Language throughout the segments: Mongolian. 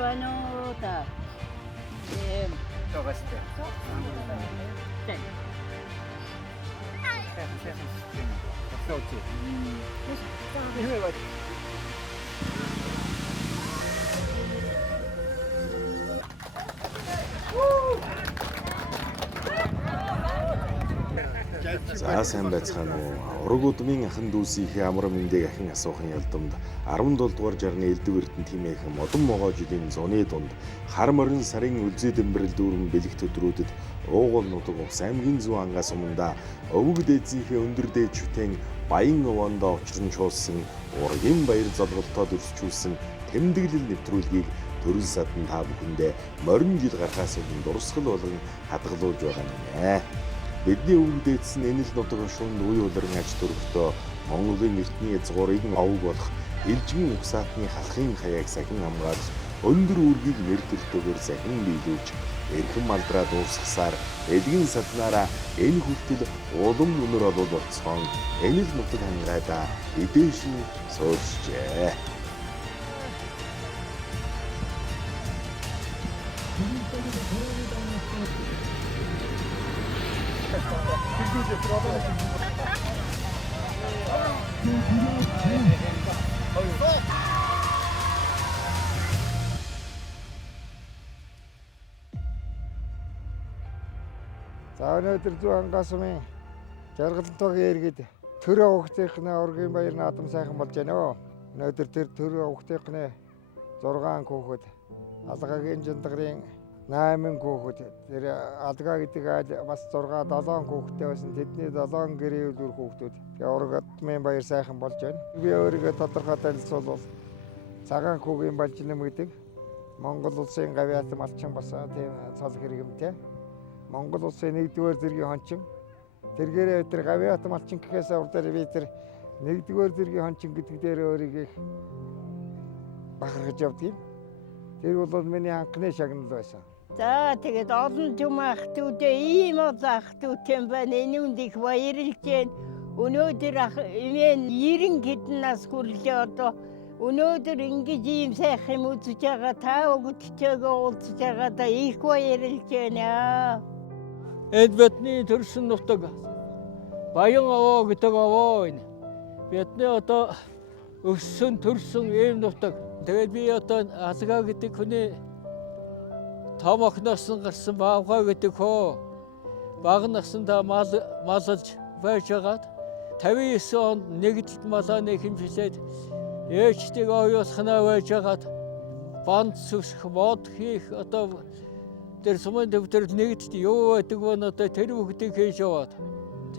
байна уу та? Зогстой. Тэг. За сайн байцгаана уу. Ураг удмын ахан дүүсийнхээ амар мэндийг ахин асуухын ялдамд 17 дугаар жарны элдв эрдэнэ тимээхэн модон могоо жилийн зуны дунд хар морин сарын үлзий дэмбэрэл дүүрэн бэлэгт өдрүүдэд уугуул нутаг ус аймгийн зүүн ангаас өмнө өвөг дээдсийнхээ өндөр дээд шүтэн баян овоондоо очрон чуулсан ургийн баяр залгалтад өрсчүүлсэн тэмдэглэл нэвтрүүлгийг төрөл садан та бүхэндээ морин жил гарахаас өмнө дурсгал болгон хадгалуулж байгаа нэ. Бидний өвөг дээдс нь энэ л нутаг шунд үе улиран аж төрөхдөө Монголын эртний язгуурыг овог болох элжмийн угсаатны халахын хаяг сахин хамгаалж өндөр үүргийг нэр төртөөр сахин биелүүлж эрхэм малдраа дуусгасаар элгэн саднаараа энэ хүртэл улам өнөр олол болцсон энэ л нутаг хангаада эдээш нь суурьжээ. За өнөөдөр зүүн ангаас өмнө жаргалтай иргэд төр авахтынхны ургийн баяр наадам сайхан болж байна. Өнөөдөр тэр төр авахтынхны 6 хүүхэд алгагийн жиндгарын 8 хүүхэд тэр алгаа гэдэг айл бас 6 7 хүүхэдтэй байсан. Тэдний 7 гэрээ үлдэр хүүхдүүд тэгээ ураг удмын баяр сайхан болж байна. Би өөрийгөө тодорхой танилцуулбал цагаан хүүгийн болж нэмэгдэг Монгол улсын гавьяат малчин бас тийм цол хэрэгэмтэй. Монгол улсын 1-р зэргийн хончин. Тэргээрээ тэр гавьяат малчин гэхээс урдаар би тэр 1-р зэргийн хончин гэдэг дээр өөрийгөө бахархаж явдгийг. Тэр бол миний анхны шагнал байсан. За тэгээд олон юм ах トゥ дэ ийм бол ах トゥ тийм байна. Энэ үнд их баярлж байна. Өнөөдөр ах имэн 90 хэдэн нас хүрлээ одоо өнөөдөр ингэж ийм сайхан юм үзэж байгаа та өгдөгтэйгээ уулзж байгаадаа их баярлж байна. Энд бидний төрсөн нутаг Баян овоо гэдэг овоо энэ. Бидний одоо өссөн төрсөн ийм нутаг. Тэгээд би одоо алгаа гэдэг хүний том охноос нь гарсан Баавгай гэдэг хөө баг насндаа малж байж байгаад 59 онд нэгдэлт малааны хэмжлээд ээжтэйг оюусхнаа байж байгаад банд сүсэх мод хийх одоо тэр сумын дэвтэр нэгдэлт юу байдаг вэ одоо тэр бүгдийг хийж яваад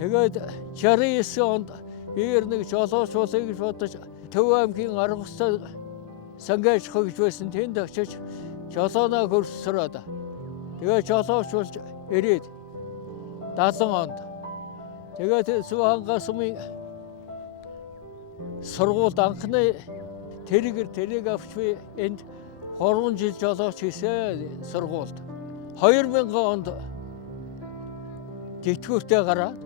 тэгээд 69 онд биер нэг жолооч болъё гэж бодож Төв аймгийн аргасаа сангаж хогж байсан тэнд очиж жолооноо хөрсрөөд тэгээ жолооч болж ирээд 70 онд тэгээд Сүхангаас өмнө сургуульд анхны тэрэг авч би энд 3 жил жолооч хийсэн сургуульд 2000 онд тэтгэвртээ гараад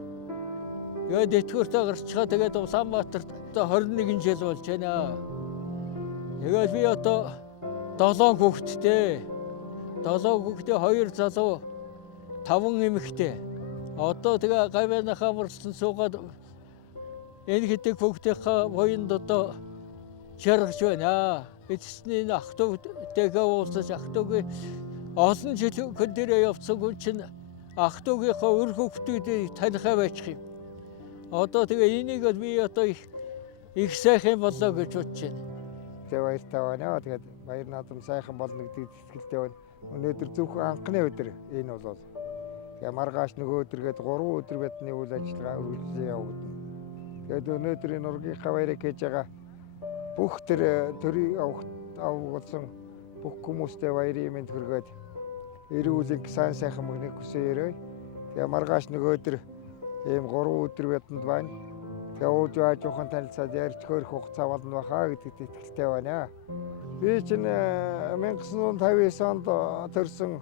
тэгээд тэтгэвртээ гарчгаа тэгээд Улаанбаатарт 21 жил болж байна. Тэгээд би одоо 7 хүүхэдтэй 2 залуу 5 эмэгтэй. Одоо тэгээ гавьяанахаа мөрсөн суугаад энэ хэдэг хүүхдийнхаа буйнд одоо жаргаж байна. Эцсийн ах トゥ дэгээ уулзаж ах トゥ олон жил хүн дээрээ явцсан хүн чинь ах トゥ гийнхаа өр хүүхдүүдийг танихаа байчих юм. Одоо тэгээ энийг би одоо их сайхан болоо гэж бодож байна. Тэгээ баяртай байна. Тэгээд баяр наадам сайхан болно гэдэг итгэлтэй байна. Өнөөдөр зөвхөн анхны өдөр энэ бол. Тэгээ маргааш нөгөө өдргээд 3 өдөр бидний үйл ажиллагаа үргэлжлүүлээ явагдана. Тэгээд өнөөдөр энэ ургийнхаа баярыг хийж байгаа бүх тэр төрийн авсан бүх хүмүүстээ баярын мэнд хүргээд эрүүлэг сайн мөнгөний хүсээрэй. Тэгээ маргааш нөгөө өдөр ийм 3 өдөр бидэнд байна. Тэгээ ууж байж ухаан танилцаад ярьж хөөрөх хугацаа болно баха гэдэгт итгэлтэй байна. Би чинь 1959 онд төрсэн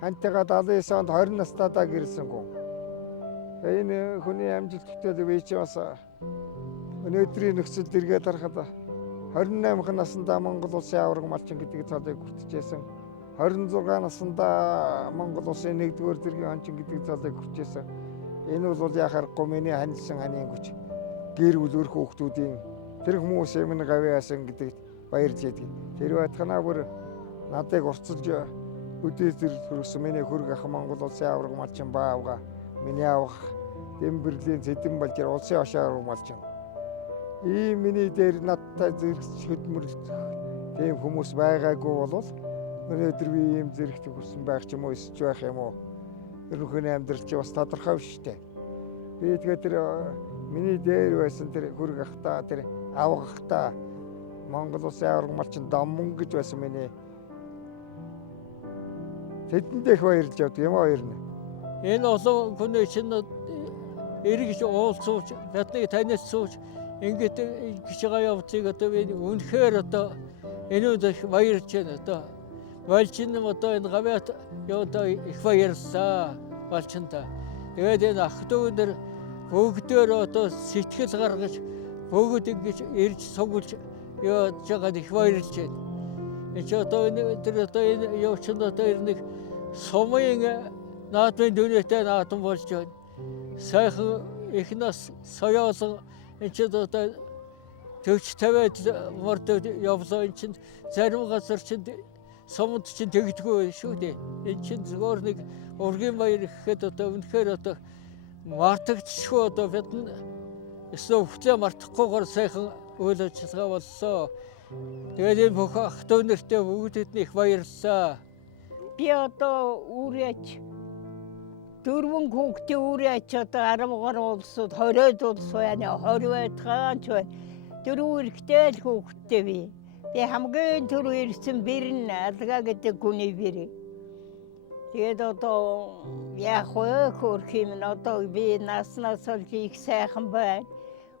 хантайгаа 79 онд 20 настайдаа гэрсэн хүн. Энэ хүний амжилттай би чи бас өнөөдрийн нөхцөлд эргээд харахад 28 наснда Монгол улсын аварга малчин гэдэг цолыг хүртжсэн. 26 наснда Монгол улсын 1-р зэргийн хончин гэдэг цолыг хүртжсэн. Энэ бол яхахгүй миний ханилсан ханийн хүч. Гэр бүл өр хүүхдүүдийн тэр хүмүүс юм гавьяасан гэдэгт баярлж байдаг. Тэр байтханаа бүр надыг урцалж өдөө зэр төрсөн миний хөрг ах Монгол улсын аварга малчин баавга миний авах Дэмбэрлийн Цэдэн Балжир улсын хошоо аварга малчин. Ийм миний дээр надтай зэрэгч хөдмөр тийм хүмүүс байгаагүй болвол өнөөдөр би ийм зэрэгт хүрсэн байх ч юм уу өсөж байх юм уу? Өрхөний амьдрал чи бас тодорхой биш үү? Би тэгээд тэр миний дээр байсан тэр хөрг ахта тэр авахта Монгол улсын аварга малчин Доммон гэж байсан миний тэдэнд их баярлж явдаг юм аа хоёр нь. Энэ олон хүний чинь эргэж уулзууч, биднийг танилцуулж ингээд гişгээ явцыг одоо би үнэхээр одоо энүүд их баярлж байна одоо. Малчин одоо энэ гавьяат одоо их баярлаа малчинта. Тэгээд энэ ах дүүнэр бүгдээр одоо сэтгэл гаргаж бүгд ингэж ирж сугулж явж байгаа их баярлж байна. Эч одоо энэ явчихсан одоо нэг сумын наадмын дүнэтэй наадам болж байна. Сайхан их нас соёолон энэ ч одоо төвч тавиад морд явлаа энэ чинь зарим газар чинь сумд чинь тэгдэггүй шүү дээ. Энэ чинь зөвхөн нэг ургийн баяр гэхэд одоо үнэхээр одоо мартагдчихгүй одоо бид эсвэл хөтлөө мартахгүйгээр сайхан үйл ажиллагаа боллоо. Тэгээд энэ бүх ах дүү нартай бүгдэд их баярлалаа. Би одоо үрээч 4 хүүхдийн үрээч одоо 13 улсууд 20 улс байна. 20 байтгаан ч байна. 4 эрэгтэй л хүүхдтэй би. Би хамгийн түрүү ирсэн Бэрн алгаа гэдэг хүний бэр. Тэгээд одоо яах вэ хөрх юм одоо би наснаас олж их сайхан байна.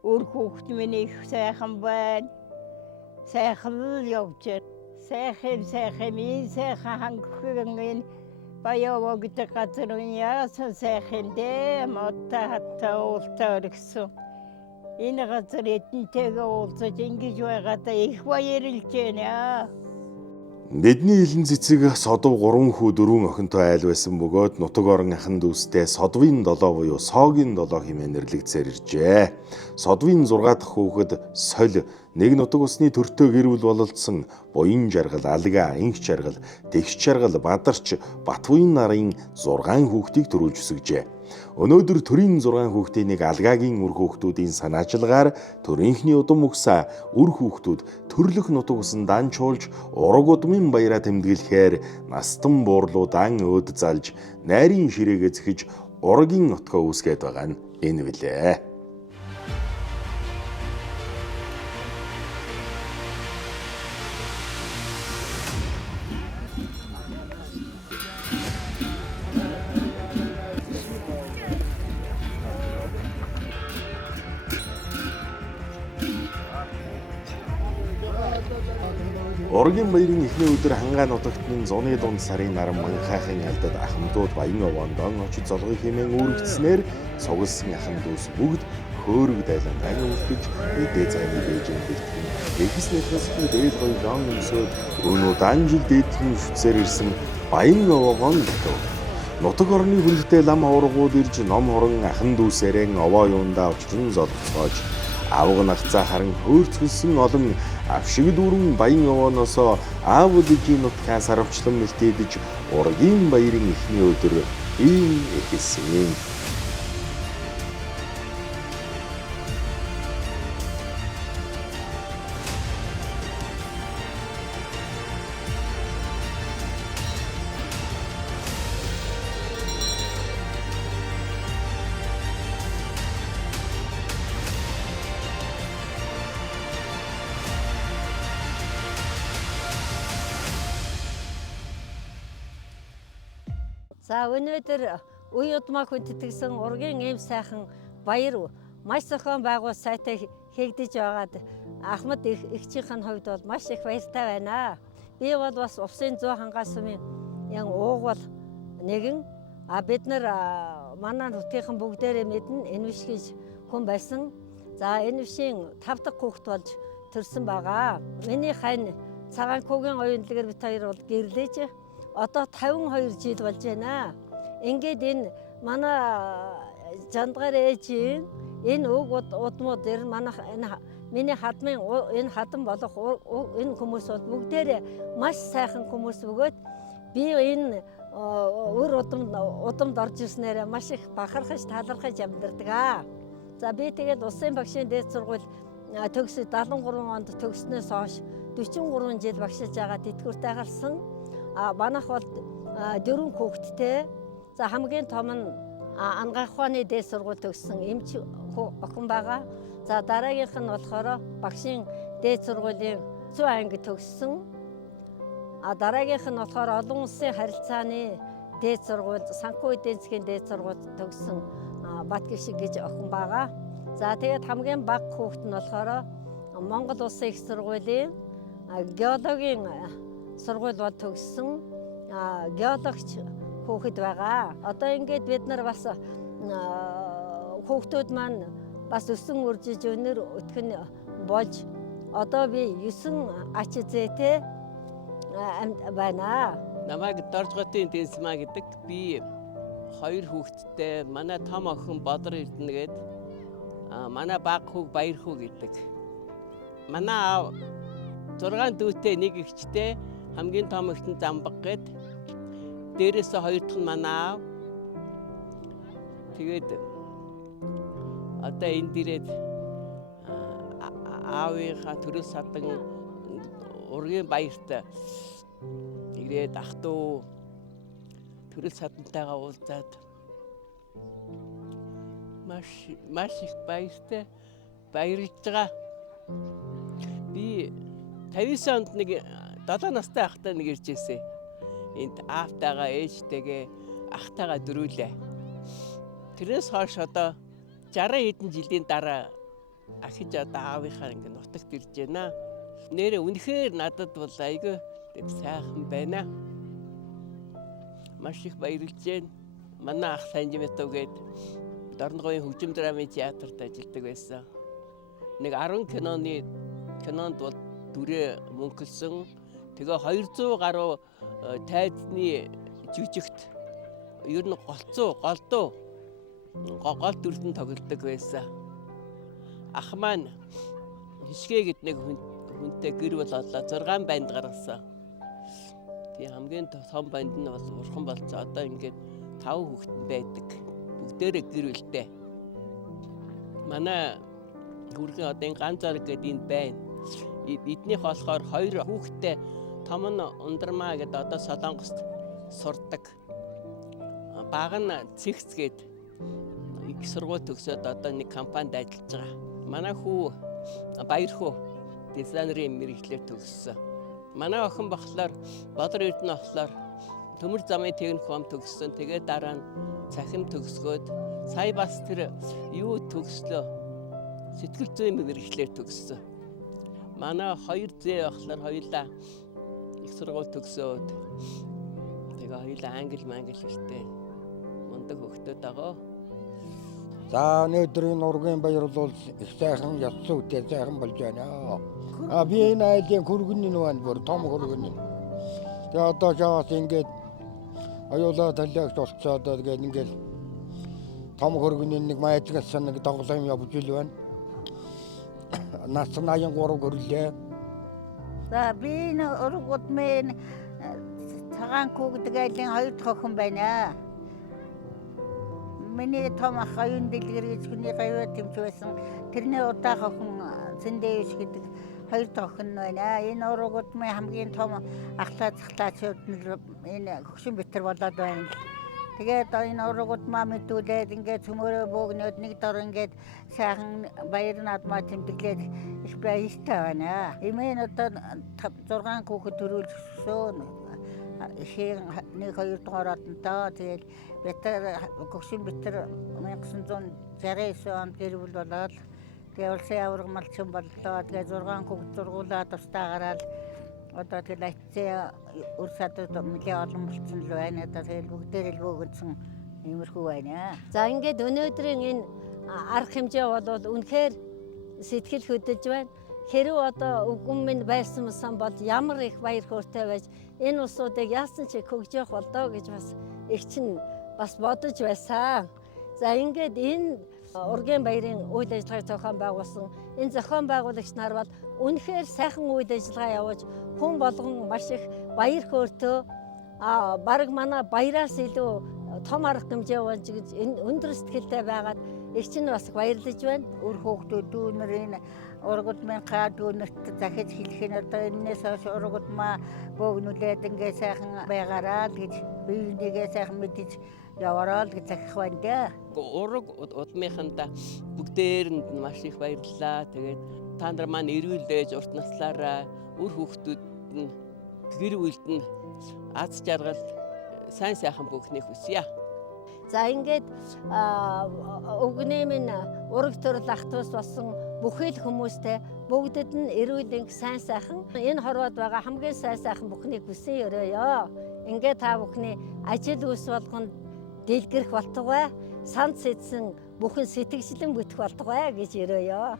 Өөр хүүхд минь их сайхан байна. Сайхан л явж байна. Сайхан энэ сайхан хангахын энэ Баява гэдэг газар нь яасан сайхан дээ. Модта хатта уултаа гэсэн. Энэ газар эднтэйгээ уулзаж ингэж байгаадаа их баярлж байна. Бидний элен цэцэг Содов 3 хүү 4 охинтой айл байсан бөгөөд нутаг орон ахын дүүстэй Содвын 7 буюу Соогийн 7 хэмээн нэрлэгдсээр иржээ. Содвын 6 дахь хүүхэд Соль нэг нутаг усны төртөө гэр бүл бололцсон Буян жаргал, Алга, Инх жаргал, Тэгш жаргал, Бадарч, Батбуян нарын 6 хүүхдийг төрүүлж өсгөжээ. Өнөөдөр төрийн 6 хүүхдийн нэг Алгагийн үр хүүхдүүдийн санаачилгаар төрийнхний удам угсаа үр хүүхдүүд төрлөх нутаг усан данчуулж ураг удмын баяраа тэмдэглэхээр настан буурлуудаан өөд залж найрын ширээгээ зэхэж ургийн нутгаа үүсгээд байгаа нь энэ билээ. Ургийн баярын эхний өдөр хангаа нутагтны зуны дунд сарын наран манхайхын алдад ахмадууд Баян овоондон очиж золгой хэмээн үүрэгдснээр цугласан ахын дүүс бүгд хөөрөг дайлантайг үлдэж мэдээ зайны бэжэн бэлтгэн дэхснээс дээд гоёлон өмсөд өнөөдан жил дээдлийн шүтсээр ирсэн Баян овоогон дутав. Нутаг орны хүлэгтэй лам хургууд ирж ном хорон ахын дүүсээрэн овоо юундаа очрон золцоож авга нагцаа харан хөөрцгөлсөн олон авшиг дүүрэн Баян овооноос аав ээжийн нутгаа сарвчлан мэлтээдэж ургийн баярын эхний өдөр ийм эхэлсэн. За өнөөдөр үе удмаа хүндэтгсэн ургийн эм сайхан баяр маш зохион байгуул сайтай хийгдэж байгаад Ахмад эгчийнхэн хувьд бол маш их баяртай байна. Би бол бас Увсын 100 хангаа сумын уугуул нэгэн бид нар манай нутгийнхан бүгдээрээ мэднэ энэ биш гэж хүн байсан. За энэ бишийн 5 дахь хүүхэд болж төрсөн байгаа. Миний хань цагаан күүгийн оюунлыгэр бит хоёр бол гэрлээж одоо 52 жил болж байна. Ингээд энэ манай жандгаар ээжийн энэ уг удмууд дэр манай миний хадмын энэ хадан болох энэ хүмүүс бол бүгдээрээ маш сайхан хүмүүс бөгөөд би энэ өр удамд орж ирснээр маш их бахархаж талархаж амьдардаг. За би тэгээд улсын багшийн дээд сургууль төгсөж 73 онд төгснөөс хойш 43 жил багшиж байгаа тэтгэвртэй гарсан. Манайх бол 4 хүүхэдтэй. За хамгийн том нь ангаах ухааны дээд сургууль төгссөн эмч охин байгаа. За дараагийнх нь болохоор багшийн дээд сургуулийн зүй анги төгссөн. Дараагийнх нь болохоор олон улсын харилцааны дээд сургууль, санхүү эдийн засгийн дээд сургууль төгссөн Батгишиг гэж охин байгаа. За тэгээд хамгийн бага хүүхэд нь болохоор Монгол Улсын их сургуулийн геологийн сургууль бол төгссөн геологч хүүхэд байгаа. Одоо ингээд бид нар бас хүүхдүүд маань бас өсөн үржиж өнөр өтгөн болж одоо би 9 ач зээтэй байна. Намайг Доржготын Дэнсмаа гэдэг. Би 2 хүүхэдтэй. Манай том охин Бодор Эрдэнэ гээд манай баг хүүг Баяр хүү гэдэг. Манай аав 6 дүүтэй 1 эгчтэй, хамгийн том эгч нь Замбаг гээд. Дээрээс 2 дахь нь манай аав. Тэгээд одоо энэ дээрээ аавынхаа төрөл садан ургийн баярт ирээд ах トゥ төрөл садантайгаа уулзаад маш их баяртай баярлж байгаа. Би 59 онд нэг 7 настай ахтай нэг ирж ирсэн. Энд аавтайгаа ээжтэйгээ ахтайгаа дөрүүлээ. Тэрээс хойш одоо 60 хэдэн жилийн дараа ахиж одоо аавынхаа ингэ нутагт ирж байна. Нэрээ үнэхээр надад бол айгүй сайхан байна. Маш их баярлж байна. Манай ах Санжимэтов гээд Дорногын хөгжим драмын театрт ажилладаг байсан. Нэг 10 кинонд бол дүрээ мөнгөлсөн. Тэгээ 200 гаруй тайзны жүжигт ер нь гол дүрдэн тоглодог байсан. Ах маань Хишгэ гэд нэг хүнтэй гэр бол олоо 6 банд гаргасан. Тэгээ хамгийн том банд нь бол урхан болцоо. Одоо ингээд 5 хүүхэд байдаг. Бүгдээрээ гэр бүлтэй. Манай хүрхэн одоо энэ ганц зэрэг гэдэг энэ байна. Эднийх болохоор 2 хүүхэдтэй. Том нь Ундрмаа гэдэг одоо Солонгост сурдаг. Баг нь Цэгц гэдэг их сургууль төгсөөд одоо нэг компанид ажиллаж байгаа. Манай хүү Баяр хүү дизайнерын мэргэжлээр төгссөн. Манай охин болохоор Бодор Эрдэнэ болохоор төмөр замын техникум төгссөн. Тэгээд дараа нь цахим төгсгөөд сая бас тэр юу төгслөө. Сэтгэл зүйн мэргэжлээр төгссөн. Манай 2 зээ болохоор хоёулаа их сургууль төгсөөд тэгээ хоёулаа англи хэлтэй мундаг хөгтөөд байгаа. За өнөөдрийн ургийн баяр бол их сайхан ялсан үтэй сайхан болж байна. Би энэ айлын хөргөний нүвэн бүр том хөргөний. Тэгээ одоо жаас ингээд аюулаа талиагч болцоод тэгээд ингээд том хөргөний нэг майжгаас нэг доглоом явж ил байна. Нас 83 хөрлөө. За би энэ ургууд мэн цагаан күүгдэг айлын 2 дахь охин байна. Миний том ах аюун дэлгэр гэж хүний гавьяа тэмч байсан. Тэрний удаах охин Цэндээвш гэдэг 2 дахь охин байна. Энэ ургууд мэн хамгийн том ахлаа захлаачуд энэ хөгшин битэр болоод байна. Тэгээд энэ ургууд маа мэдүүлээд ингээд цөмөрөө бөөгнөд нэг дор ингээд сайхан баяр наадмаа тэмдэглээд их баяртай байна. Эмээ одоо 6 хүүхэд төрүүлсэн. Ихийг 1-2 дугаар одонтой. Тэгээд битэр хөгшин битэр 1969 онд гэр бүл болоод тэгээд улсын авраг малчин боллоо. Тэгээд 6 хүүхэд сургуулаа тусдаа гараад одоо тэгээд айцээ өр садад нэлээ олон болцсон л байна. Одоо тэгээд бүгдээр л бөөгнсөн иймэрхүү байна. За ингээд өнөөдрийн энэ арга хэмжээ бол үнэхээр сэтгэл хөдлөж байна. Хэрв одоо үгэн минь байсан мсан бол ямар их баяр хөөртэй байж энэ улсуудыг яасан ч хөгжих болдоо гэж бас эгч нь бас бодож байсан. За ингээд энэ ургийн баярын үйл ажиллагааг зохион байгуулсан энэ зохион байгуулагч нар бол үнэхээр сайхан үйл ажиллагаа явуулж хүн болгон маш их баяр хөөртэй бараг манай баяраас илүү том арга хэмжээ болж гэж энэ өндөр сэтгэлтэй байгаад эгч нь бас баярлаж байна. Үр хүүхдүүд дүүнэрийн ургад мянга дүүнэрт захиж хэлэх нь одоо энэс хойш ургад маа бөөгнүүлээд ингээ сайхан байгаараа гэж биенийгээ сайхан мэдэж яваараа л гэж захих байна дээ. Ураг удмынханда бүгдээрэнд маш их баярлалаа. Тэгээд та нар маань эрүүл ээж урт наслаараа үр хүүхдүүд нь гэр бүлд нь аз жаргал сайн сайхан бүхнийг хүсье. За ингээд өвгний минь ураг төрөл ах トゥ ус болсон бүхэл хүмүүстэй бүгдэд нь эрүүл энх сайн сайхан энэ хорвоод байгаа хамгийн сайн сайхан бүхнийг хүсэн өрөөё. Ингээд та бүхний ажил үйлс болгонд дэлгэрэх болтугай, санд сэдсэн бүхэн сэтгэжлэн бүтэх болтугай гэж өрөөё.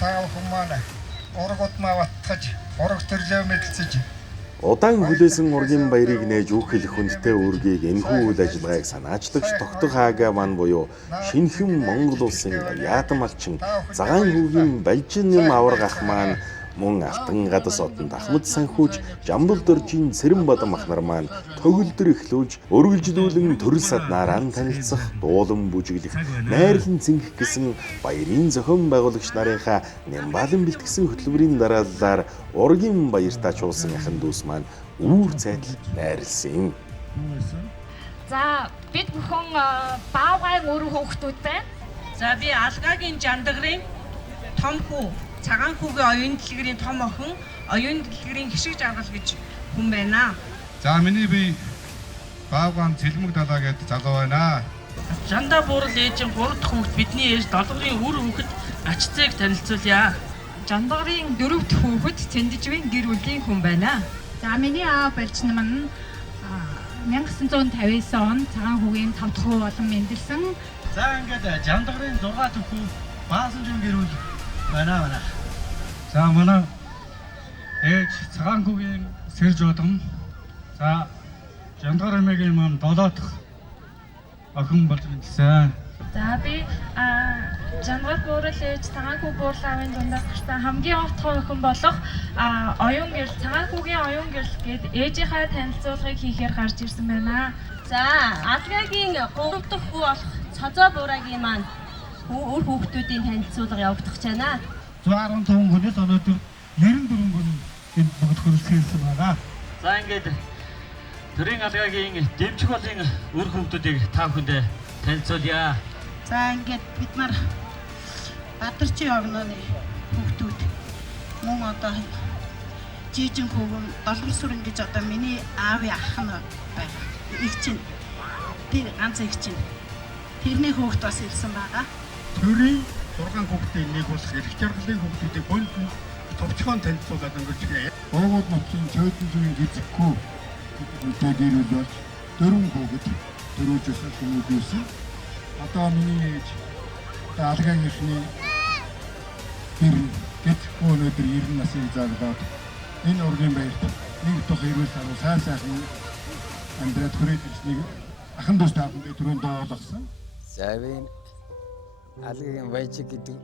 Та бүхэн маань ургууд маа баттгаж, ураг төрлөө мэдэлцэж Удаан хүлээсэн ургийн баярыг нээж үхэлэх хүндтэй үргийг энэхүү үйл ажиллагааг санаачлагч Тогтох Хаага маань буюу шинэхэн Монгол улсын яатан малчин Цагаан хүүгийн Балжин нэм аваргах маань мөн Алтан гадас одонд Ахмад санхүүж Жамбал доржийн Цэрэнбадам ах нар маань төгөлдөр эхлүүлж өргөлжлүүлэн төрөл саднаараа танилцах, дуулан бүжиглэх, найрлан цэнгэх гэсэн баярын зохион байгуулагч нарынхаа Нямбалан бэлтгэсэн хөтөлбөрийн дарааллаар ургийн баяртаа чуулсан ахын дүүс маань үүр цайтал найрлсан юм. За бид бүхэн баавгайн үр хүүхдүүд байна. За би Алгагийн Жандагрын том хүү Цагаан хүүгийн оюун дэлгэрийн том охин, оюун дэлгэрийн гişиг жаргал гэж хүн байна. За миний бие Баавган Цэлмэг далаа гэдэг залуу байна. Жандаа буурал ээжийн 3 дахь хүүхэд бидний ээж Долгорын үр хүүхэд Ачцыг танилцуулъя. Жандагрын 4 дахь хүүхэд Цэндижвийн гэр бүлийн хүн байна. За миний аав Балжин маань 1959 он Цагаан хүүгийн 5 дахь хүү болон мэндэлсэн. За ингээд Жандагрын 6 дахь хүү Баасанжин гэр бүл байна. За манай ээж Цагаан хүүгийн Сэрж Удам. За Жандгар эмээгийн маань 7 дахь охин болж мэдсэн. За би Жандгар буурал ээж Цагаан хүү буурлаавын дундаас гарсан хамгийн отгой охин болох оюун гэрэл Цагаан хүүгийн оюун гэрэл гээд ээжийнхаа танилцуулгыг хийхээр гарч ирсэн байна. За Алгагийн 3 дахь хүү болох Цозоо буураагийн маань үр хүүхдүүдийн танилцуулга явагдах гэж байна. 115 хүнээс өнөөдөр 94 хүн энд бүгд хөрөлцсөн байгаа. За ингээд Төрийн Алгагийн дэмжих болын үр хүүхдүүдийг та бүхэндээ танилцуулъя. За ингээд бид нар Бадарчин огнооны хүүхдүүд мөн одоо жижиг хүүгэн Долгор сүрэн гэж одоо миний аавын ах нь байна. Их чинь тэр ганц их чинь тэрний хүүхд бас ирсэн байгаа. Төрийн 6 хүүхдийн нэг болох эрх жаргалын хүүхдүүдийг бүнд товчхон танилцуулаад өнгөрчихье. Богод нутгийн Цойдон зүгийн гизэхгүй үедээ ирүүлж 4 хүүхэд төрүүлжсэн хүмүүс байсан. Одоо миний ээж Алгагийн ихний тэр гизэхгүй өнөөдөр 90 насыг зарлаад энэ ургийн баярт нэг тох ирүүл сануу сайн сайхан амьдраад хүрээд ирснийг ахын дүүс таахын түрүүнд дуулгасан. За би Алгагийн Баяжиг гэдэг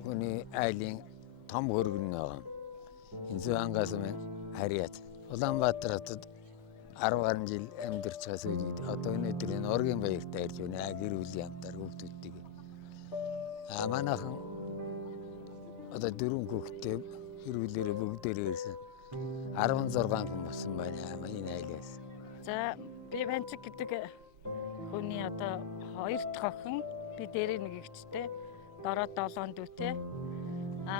хүний айлын том хөргөн байгаа. Энэ зүүнгаас минь харьяат. Улаанбаатар хотод 10 гаруй жил амьдарч байгаа үед одоо өнөөдөр энэ ургийн баярт ирж байна. Гэр бүлийн хамтар хүүхдүүдийг. Манайхан одоо 4 хүүхэдтэй гэр бүлээрээ бүгдээрээ ирсэн. 16 хүн болсон байна энэ айлаас. За би Баяжиг гэдэг хүний одоо 2 дахь охин. Би дээрээ нэг ихчтэй, дороо 7 дүүтэй.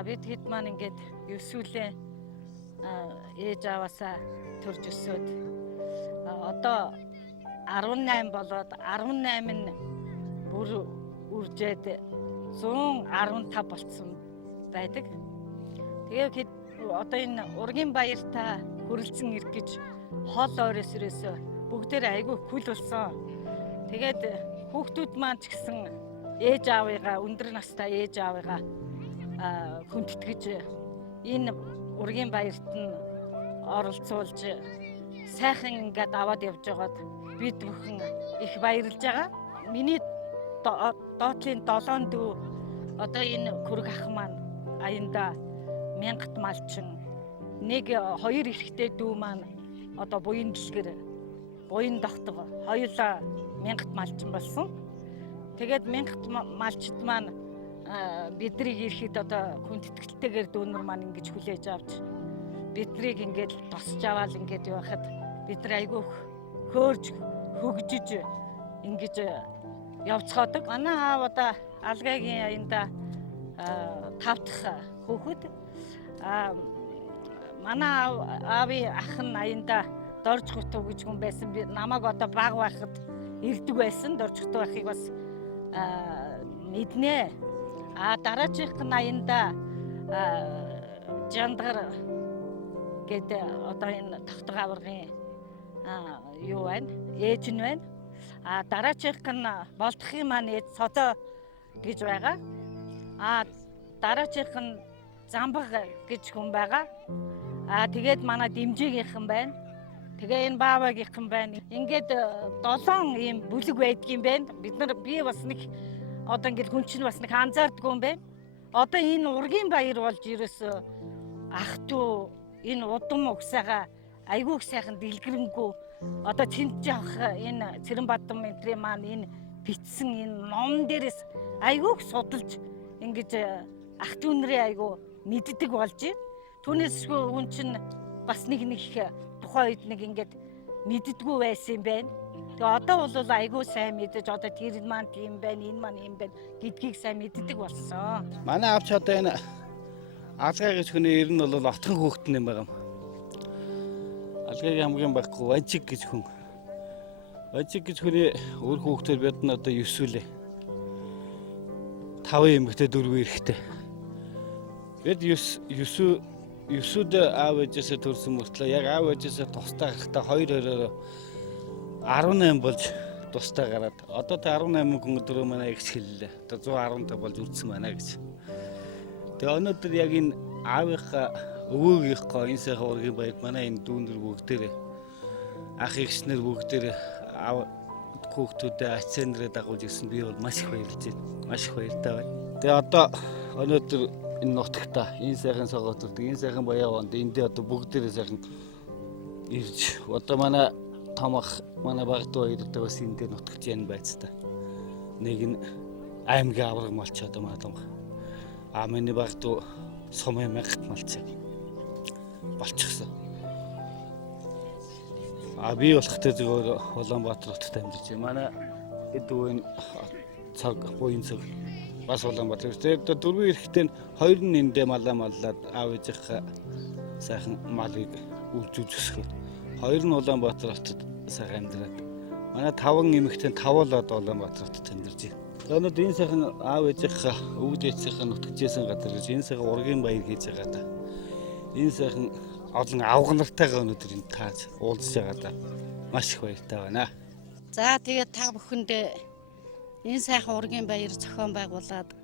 Бид хэд маань ингээд өсвөлээ ээж аваасаа төрж өсөөд одоо 18 болоод 18 нь бүр үржээд 115 болцсон байдаг. Тэгээд одоо энэ ургийн баяртаа хүрэлцэн ирэх гэж хол ойроос бүгдээр айгүй хүл болсон. Тэгээд хүүхдүүд маань ч гэсэн ээж аавыгаа өндөр настай ээж аавыгаа хүндэтгэж энэ ургийн баярт нь оролцуулж сайхан ингээд аваад явж байгаад бид бүхэн их баярлж байгаа. Миний доотлын 7 дүү одоо энэ күрэг ах маань аянда 1000 малчин, 1-2 эрэгтэй дүү маань одоо буян дэлгэр, буян доктор хоёулаа 1000 малчин болсон. Тэгээд 1000 малчид маань биднийг ирэхэд одоо хүндэтгэлтэйгээр дүүнер маань ингэж хүлээж авч биднийг ингээд тосч аваад ингээд явахад бид нар айгүй хөөрж хөгжиж ингэж явцгаадаг. Манай аав одоо алгаагийн аянда 5 дахь хүүхэд. Манай аавын ах нь аянда Дорж Гутуу гэж хүн байсан. Би намайг одоо баг байхад ирдэг байсан. Дорж Гутуу байхыг бас мэднэ. Дараачих нь аянда Жандгар гэдэг одоо энэ Тавтаг аваргын юу байна? Ээж нь байна. Дараачих нь Болдохын маань ээж Содо гэж байгаа. Дараачих нь Замбаг гэж хүн байгаа. Тэгээд манай Дэмжигийнхэн байна. Тэгээ энэ Баавагийнхэн байна. Ингээд 7 ийм бүлэг байдгийм байна. Би бас нэг одоо ингээд хүн чинь бас нэг анзаардгүй юм байна. Одоо энэ ургийн баяр болж ерөөсөө ах トゥ энэ удам угсаага айгүйх сайхан дэлгэрэнгүй одоо тэнцэж явах энэ Цэранбадан ментрийн маань энэ битсэн энэ ном дээрээс айгүйх судалж ингэж ах トゥ нэрээ айгүй мэддэг болж байна. Түүнээс хүн чинь бас нэг тухайн үед нэг ингэж мэддэггүй байсан юм байна. Тэгээ одоо бол айгүй сайн мэдэж одоо тэр маань тийм байна, энэ маань юм байна гэдгийг сайн мэддэг болсон. Манай авч одоо энэ алгаа гэж хүний ер нь бол отхон хөөхтөн юм байгаа юм. Алгаагийн хамгийн баггүй Важиг гэж хүн. Важиг гэж хүний өөр хөөхтөр бид нь одоо 9 үлээ. 5 эмэгтэй 4 эрэгтэй. Бид 9-д аав ээжээсээ төрсөн мөртлөө яг аав ээжээсээ тустай гарахтаа 2-2-оор 18 болж тустай гараад одоо тэ 18 хүн өдрөө манай ихс хэллээ. Одоо 115 болж үрдсэн байна гэж. Тэгээ өнөөдөр яг энэ аавынхаа өвөөгийнхөө энэ сайхан ургийн баярт манай энэ дүүнэр бүгдээрээ ах ихснэр бүгдээрээ аав хүүхдүүдэд ачаандраа дагуулж ирсэн би бол маш их баярлж байна. Маш их баяртай байна. Тэгээ одоо өнөөдөр энэ нутагта энэ сайхан согоотурд энэ сайхан баяаванд эндээ одоо бүгдээрээ сайхан ирж одоо манай том ах манай багт баяртай бас эндээ нутагч ян байцтай. Нэг нь аймгийн авраг малч одоо манай том миний багт сумын 1000 малч болчихсон. Би болохтой зөвөр Улаанбаатар хотод амьдарч байна. Манай эдүүн цаг буян цаг бас Улаанбаатар. Тэгээд дөрвөн эрэхтэй 2 нь эндээ маллаад аав ээжийнхээ сайхан малыг үржүүлж өсгөөд 2 нь Улаанбаатар хотод сайхан амьдраад манай 5 эмэгтэй 5 л одоо Улаанбаатар хотод амьдарч байна. Өнөөдөр энэ сайхан аав ээжийнхээ өвд ээжийнхээ нутагчээсэн газар гэж энэ сайхан ургийн баяр хийж байгаа да. Энэ сайхан олон авга нартайгаа өнөөдөр энэ тааж уулзж байгаа да. Маш их баяртай байна. За тэгээд та бүхэндээ энэ сайхан ургийн баяр зохион байгуулад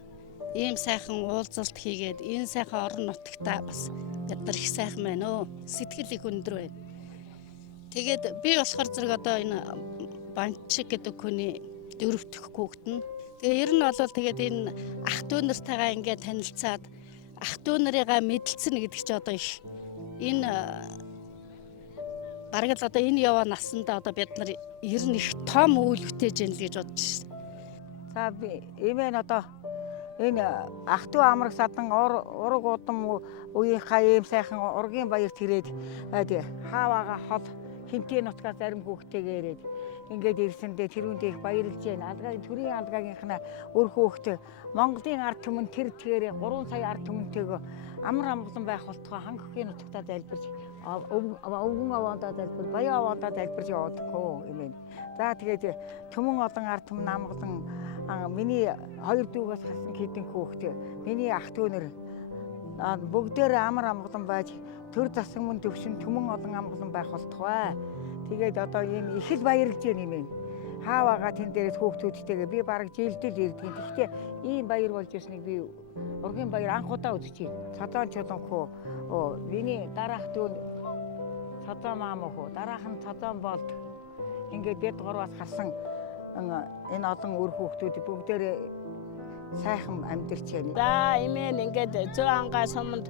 ийм сайхан уулзалт хийгээд энэ сайхан орон нутагта бас бид нар их сайхан байна өө. Сэтгэл их өндөр байна. Тэгээд би болохоор зэрэг одоо энэ Банчиг гэдэг хүний 4 дахь хүүхэд нь. Тэгээ ер нь бол тэгээд энэ ах トゥ нартайгаа ингээд танилцаад ах トゥ нарыгаа мэдлцэн гэдэг чи одоо их энэ бараг л одоо энэ яваа насанда одоо бид нар ер нь их том үйл бүтээж гэн л гэж бодож байна. За би эмээ одоо энэ ах トゥ амраг садан ураг удам үеийнхаа ийм сайхан ургийн баярт ирээд хааваага хол хинтээ нутгаас зарим хүүхдтэйгээ ирээд ингээд ирсэндээ тэрүүндээ их баярлж байна. Төрийн алгаагийнхнаа өр хүүхдээ Монголын ард түмэн тэр 3 сая ард түмэнтэйгөө амар амгалан байх болтугай хангахын нутагтаа залбирч өвгөн аваандаа залбир баян аваандаа залбирч яваадаггүй юм байна. За тэгээд түмэн олон ард түмэн амгалан миний 2 дүүгээс хасан хэдэн хүүхдээ миний ах トゥ нэр бүгдээр амар амгалан байж төр засаг мөн төвшин түмэн олон амгалан байх болтугай. Тэгээд одоо ийм их л баярлж байна юм. хааваага тэн дээрээс хүүхдүүдтэйгээ би бараг жилдэл ирдэг. Гэхдээ ийм баяр болж ирснийг би ургийн баяр анх удаа үзэж байна. Цодоон чуланхуу миний дараах дүү цодоон маам уу дараах нь цодоон болд. Ингээд бид гурваас харсан энэ олон үр хүүхдүүд бүгдээрээ сайхан амьдарч байна. За имэн ингээд зөө ангаа суманд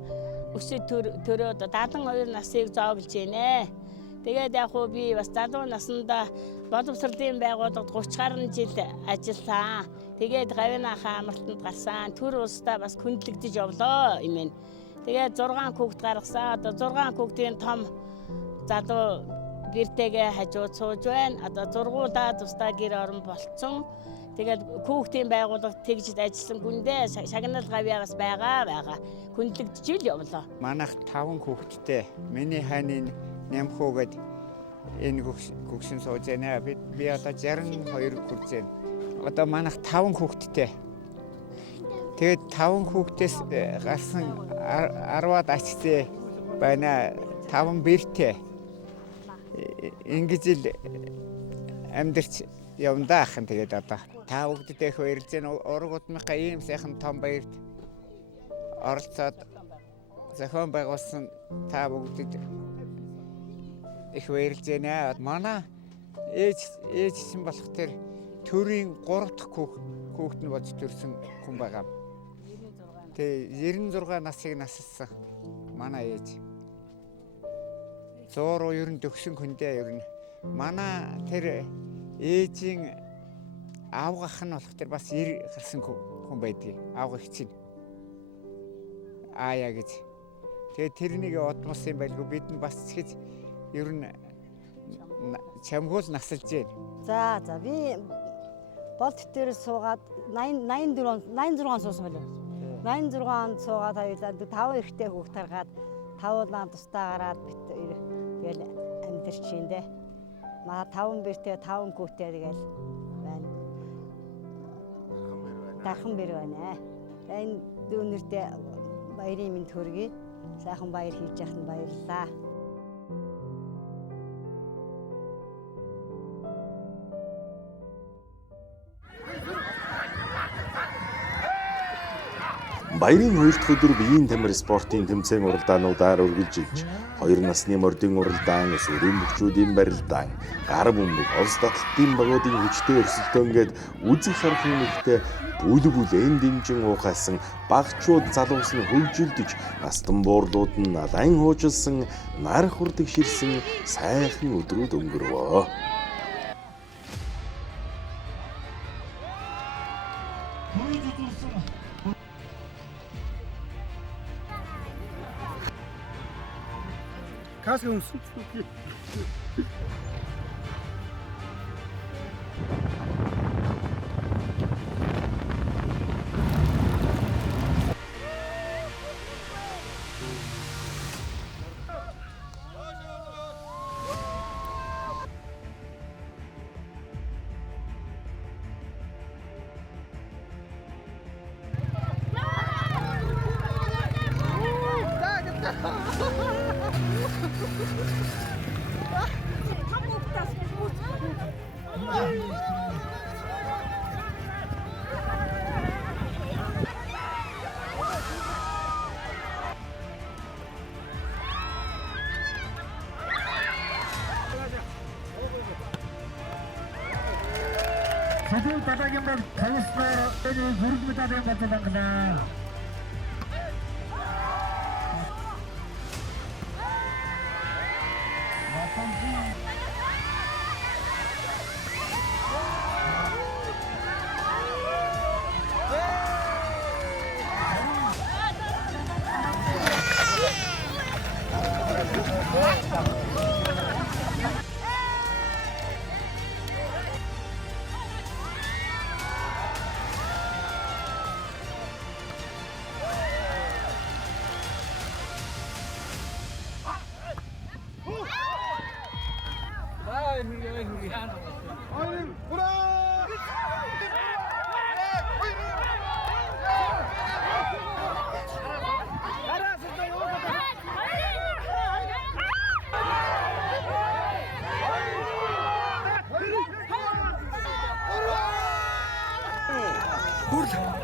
өсөд төрөөд 72 насыг зооглож байна. Тэгээд яг хуу би бас залуу наснда боловсролын байгууллагад 30 гаруй жил ажилласан. Тэгээд Гавина хаамралтанд гарсан. Төр улстай бас хүндлэгдэж явлаа имэн. Тэгээд 6 хүүхэд гаргасан. Одоо 6 хүүхдийн том залуу гэртэйгээ хажууд сууж байна. Одоо зургуудаа тусдаа гэр орон болцсон. Тэгээд хүүхдийн байгууллагад тэгж ажилласан хүндээ шагнал гавьяа бас байгаа. Хүндлэгдэж ил явлаа. Манайх 5 хүүхэдтэй. Миний хайны нямхуугээд энэ гүгшин сууж байна. Би одоо 62 хүрч байна. Одоо манайх 5 хүүхэдтэй. Тэгээд 5 хүүхдээс гарсан 10-аад ачцээ байна. 5 бэртэй. Ингэж л амьдарч явна даахын тэгээд одоо та бүгдээ баярлж байна. Ураг удмынхаа ийм сайхан том баярт оролцоод зохион байгуулсан та бүгдэд их баярлж байна. Манай ээж чинь болох тэр төрийн 3 дахь хүүхэд нь болж төрсэн хүн байгаа. Тэгээ 96 насыг насалсан манай ээж. 100 руу ер нь төгсөн хүндээ ер нь манай тэр ээжийн аавгах нь болох тэр бас 90 гарсан хүн байдгийг аавга хичээн ааяа гэж. Тэгээ тэрнийг одмос юм байлгүй бид нь бас гэж ер нь чамгуул насалж байна. За би болт дээр суугаад 86 суусан байлаа. 86 онд суугаад хоёулаа 5 ихтэй хүүхд таргаад 5 улаан тустаа гараад тэгэл амьдэрч юм дээ. Маа 5 бэртэй 5 хүүтэй тэгэл байна. Дархан бэр байна. Энэ дүүнэртэй баярын минь төргий. Сайхан баяр хийж яхад баярлалаа. Баярын 2 дахь өдөр биеийн тамир спортын тэмцээн уралдаануудаар үргэлжилж 2 насны мордын уралдаан, өсвөрийн бөхчүүдийн барилдаан, гар бөмбөг, улс таталтын багуудын хүчтэй өрсөлдөөнгээд үзэх харахын нэгтээ бүл бүлээн дэмжин уухайлсан багчууд залуус нь хөгжилдөж, настан буурлууд нь налайн хуужилсан, нар хурдаг ширсэн сайхан өдрүүд өнгөрвөө. Каск унсч. Содон тадагийн бол тавьснаар энэ зүрх медалийн бодлоо.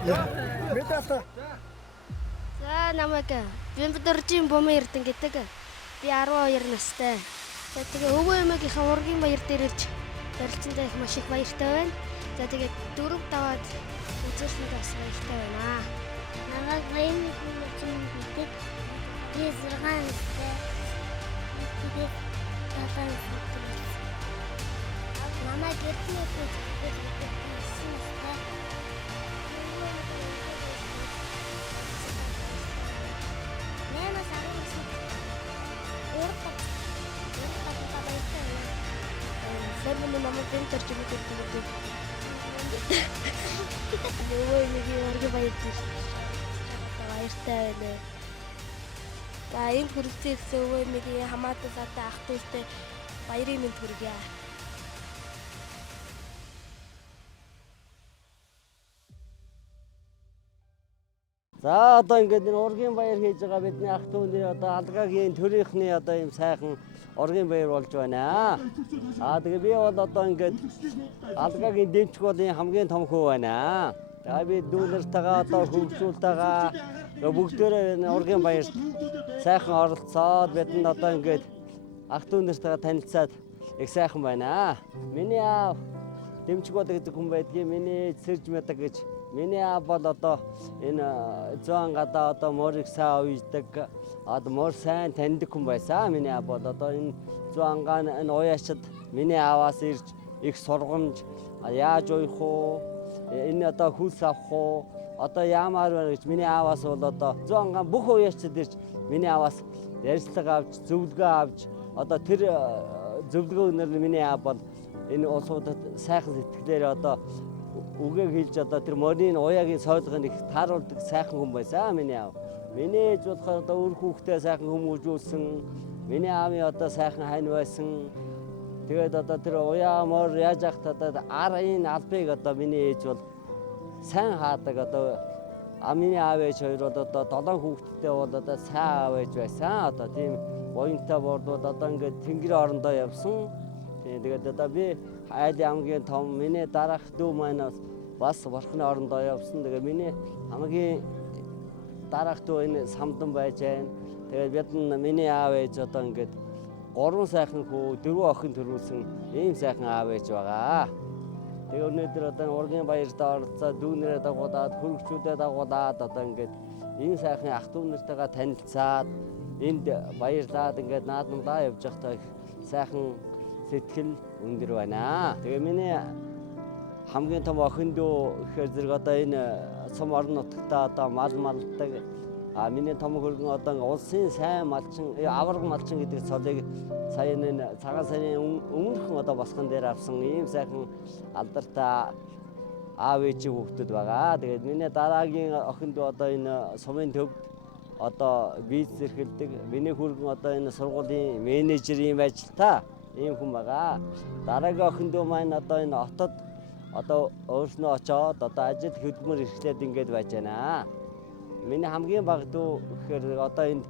Мэдээлэл. За намайг Бямбдоржийн Бомын Эрдэнэ гэдэг. Би 12 настай. За тэгээ өвөө эмээгийнхээ ургийн баяр дээр ирж ярилцсандаа их маш их баяртай байна. За тэгээ дөрөв даваад үзүүлсэнд бас баяртай байна. Намайг Баяны хүмүүс гэдэг. Би 6 настай. Тэгээд татан сэтгэл. Намайг гэртээ гэдэг. Saya mama pintar cuma gitu. Gue ini warga baik sih. Баяртай. За энэ хүрэлцээ өвөө эмээгийн хамаатай сатай ах дүүстэй баярын мэнд хүргье. За одоо ингээд энэ ургийн баяр хийж байгаа бидний ах дүүний одоо алгагийн төрийнхний одоо ийм сайхан ургийн баяр болж байна. Тэгээ би бол одоо ингээд алгагийн дэмжих болын хамгийн том хөө байна. За би дүүнэртэйгээ одоо хөвгчүүлтэйгээ бүгдээрээ энэ ургийн баярт сайхан оролцоод бидэнд одоо ингээд ах дүүнэртэйгээ танилцаад их сайхан байна. Миний аав дэмжих бол гэдэг хүн байдгийг миний сэрж мэдэг гэж. Миний аав бол одоо энэ зүүн гадаа одоо морийг сайн уйдаг, одоо мор сайн таньдаг хүн байсан. Миний аав бол одоо энэ зүүн гаан энэ уяачид миний ааваас ирж их сургамж яаж уйх уу, энэ одоо хүлс авах уу, одоо яамаар байна гэж миний ааваас бол одоо зүүн гаан бүх уяачид ирж миний ааваас ярьцлага авч, зөвлөгөө авч одоо тэр зөвлөгөөнөр миний аав бол энэ улсуудад сайхан сэтгэлээр одоо үгийг хэлж одоо тэр морийн уяагийн сойлгыг их тааруулдаг сайхан хүн байсан миний аав. Миний ээж болохоор одоо үр хүүхдээ сайхан хүмүүжүүлсэн. Миний аавын одоо сайхан хань байсан. Тэгээд одоо тэр уяа мор яаж яхад одоо арын албыг одоо миний ээж бол сайн хаадаг одоо миний аав ээж хоёр бол одоо 7 хүүхэдтэй бол одоо сайн аав ээж байсан. Одоо тийм буянтай бордууд одоо ингээд тэнгэрийн орондоо явсан. Тэгээд одоо би Айлын аймгийн том миний дараах дүү маань бас бурхны орондоо явсан. Тэгээ миний хамгийн дараах дүү энэ самдан байж байна. Тэгээд бид миний аав ээж одоо ингээд 3 сайхан хүү 4 охин төрүүлсэн ийм сайхан аав ээж байгаа. Тэгээ өнөөдөр одоо ургийн баярт оролцоод дүүнэрээ дагуулад хөргөчүүдэд дагуулад одоо ингээд ийм сайхан ах дүү нартайгаа танилцаад энд баярлаад ингээд наадмдаа явж байхдаа их сайхан сэтгэл өндөр байна. Тэгээ миний хамгийн том охин дүү гэхээр зэрэг одоо энэ сум орон нутгтаа одоо мал малдаг. Миний том хөргөн одоо улсын сайн малчин, аварга малчин гэдэг цолыг сая энэ цагаан сарын өмнөхөн одоо босгон дээр авсан ийм сайхан алдартай аав ээжийн хүүхдүүд байгаа. Тэгээд миний дараагийн охин дүү одоо энэ сумын төвд одоо бизнес эрхэлдэг. Миний хөргөн одоо энэ сургуулийн менежерийн ажилтаа ийм хүн байгаа. Дараагийн охин дүү маань одоо энэ хотод одоо өөрснөө очоод одоо ажил хөдөлмөр эрхлээд ингээд байж байна. Миний хамгийн бага дүү гэхээр одоо энд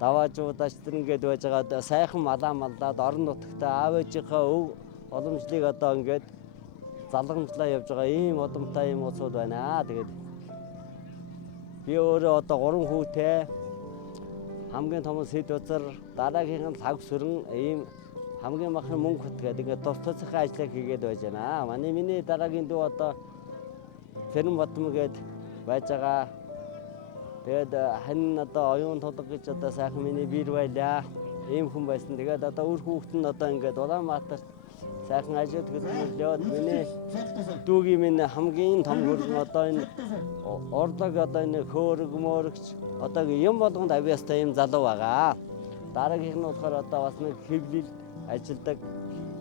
даваажууд ачтар ингээд байж байгаа сайхан малаа малдаад орон нутагтаа аав ээжийнхээ өв боломжлыг одоо ингээд залгамжлаа явж байгаа ийм удамтай ийм улсууд байна. Тэгээд би өөрөө одоо 3 хүүтэй хамгийн том сэд үзэр дараагийнх нь лав сүрэн ийм хамгийн бага мөнгө хөт гэдэг ингээд тусцсан ажлыг хийгээд байж байна. Миний дараагийн дүү одоо Фэрэн Батман гээд байж байгаа. Тэгээд хань одоо оюун толго гэж одоо сайхан миний бир байлаа. Ийм хүн байсан. Тэгээд одоо үр хүүхэд нь одоо ингээд Улаанбаатарт сайхан ажил хөдөлмөрлөөд миний дүүгийн минь хамгийн том хөргөн одоо энэ орлог одоо энэ хөөрөг мөрөгч одоо юм болгонд авьяастай ийм залуу байгаа. Дараагийнх нь болохоор одоо бас нэг хэвлэлд ажилдаг.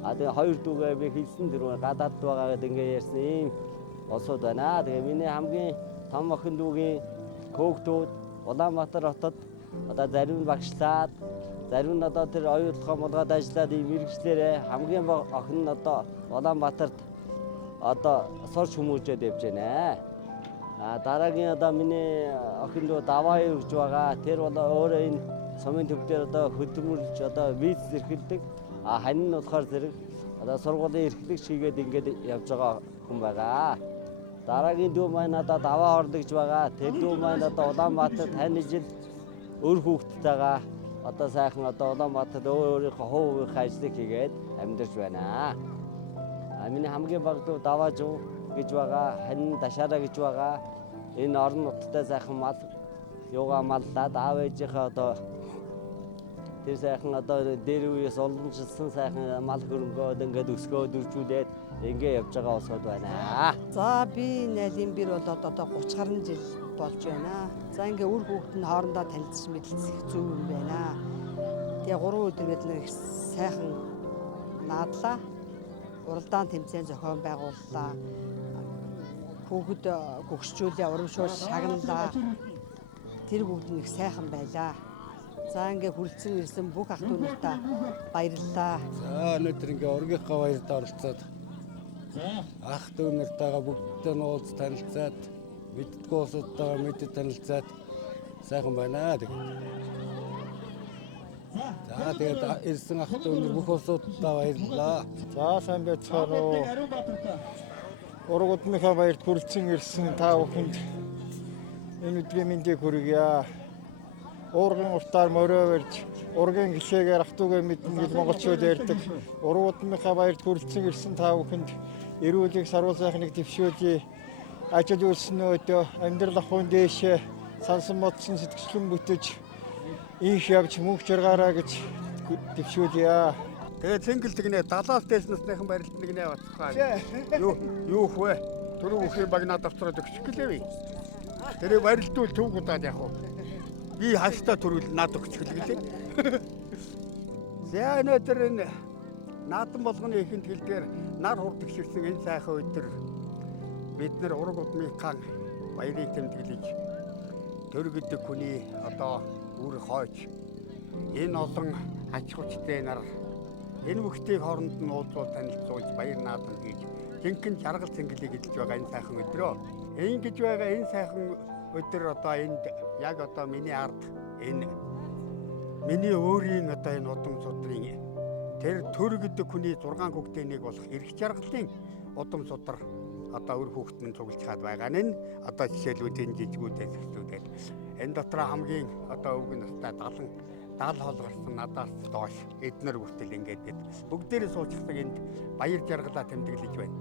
Тэгээ хоёр дүүгээ би хэлсэн дөрөв гадаад байгаа гэдэг ингээ ярьсан ийм улсууд байна. Тэгээ миний хамгийн том охин дүүгийн хөөгтүүд Улаанбаатар хотод одоо зарим нь багшлаад, зарим нь одоо тэр оюутлахаа болгоод ажиллаад ийм мэрэгчлэрээ хамгийн бага охин нь одоо Улаанбаатарт одоо сурч хүмүүжээд явж байна. Дараагийн одоо миний охин дүү Даваа гэж байгаа. Тэр бол өөрөө энэ сумын төв дээр одоо хөдөлмөрлж одоо бизнес эрхэлдэг. Хань нь болохоор зэрэг одоо сургуулийн эрхлэгч хийгээд ингээд явж байгаа хүн байгаа. Дараагийн дүү маань надад аваа хорлогч байгаа. Тэр дүү маань одоо Улаанбаатар тань жил өр хүүхдтэйгээ одоо сайхан одоо Улаанбаатар өөрийнхөө хувийн ажлыг хийгээд амьдарч байна. Миний хамгийн бага дүү Даваажуу гэж байгаа, Ханин Дашаараа гэж байгаа. Энэ орон нутгад сайхан мал юугаа маллаад аав ээжийнхээ одоо тэр сайхан одоо дээр үеэс олонжилсан сайхан мал хөрөнгөө ингээд өсгөөд үржүүлээд ингээ явж байгаа усуд байна. За би найзын бэр бол одоо 30 гаруй жил болж байна. За ингээ үр хүүхэд нь хоорондоо танилцсан мэдлэх зүг юм байна. Тэгээ 3 өдөр гээд нэг сайхан наадлаа. Уралдаан тэмцээн зохион байгууллаа. Хүүхэд гөгсчүүлээ урамшуул шагналаа. Тэр бүгд нэг сайхан байлаа. За ингээ хүрэлцэн ирсэн бүх ах トゥ нартай баярлалаа. За өнөөдөр ингээ ургийнхаа баярт оролцоод ах トゥ нартайгаа бүгдтэй нууц танилцаад мэддэггүй улсуудтайгаа мэдээд танилцаад сайхан байна. За тэгээд ирсэн ах トゥ нар бүх улсуудтай баярлалаа. За сайн байцгаана уу. Ураг удмынхаа баярт хүрэлцэн ирсэн та бүхэнд энэ өдрийн мэндийг хүргье. Уурган уртаар мороо барьж, ургийн гişээгээр ах トゥ гээ мэднэ гэж монголчууд ярьдаг. Ураг удмынхаа баярт хүрэлцэн ирсэн та бүхэнд эрүүлэг сарвал сайхныг дэвшүүлье. Ажил үйлснөөдөө амьдрал ахуйн дээшээ сансан бодсон сэтгэлэн бүтэж ийх явж мөнх жаргаараа гэж дэвшүүлье. Тэгээд цэнгэл тэгнэ 70-аас дээш насныхан барилт нэгнээ бацхаа. Юу хвэ? Түрүү бүхий багнаа давцраад өгчих гэлээ. Тэр барилтуул төв удаад яг уу. Би хааштай төрүүл наад өгчих гэлээ. За өнөөдөр энэ наадам болгоны ихэнд гэлдгээр нар хурдгширсэн энэ сайхан өдөр бид нар ураг удмынхаа баярыг тэмдэглэж төр гэдэг хүний одоо үр хойч энэ олон ач хүчтэй нар энэ бүхтийг хооронд нь уулзуул танилцуулж баяр наадам хийж жинхэнэ жаргал цэнгэлийг эдэлж байгаа энэ сайхан өдрөө ингэж байгаа энэ сайхан өдөр одоо энд яг одоо миний ард энэ миний өөрийн одоо энэ удам судрын тэр төр гэдэг хүний 6 хүүхдийн нэг болох эрх жаргалын удам судар одоо өр хүүхэд нь цуглаж хаад байгаа нь одоо жишээлүүдийн жижигүүдээс хэсгүүдээд энэ дотор хамгийн одоо өвгөн настай 70 хол гарсан надаас доош эднэр хүртэл ингээд бүгдээрээ суучихдаг энд баяр жаргалаа тэмдэглэж байна.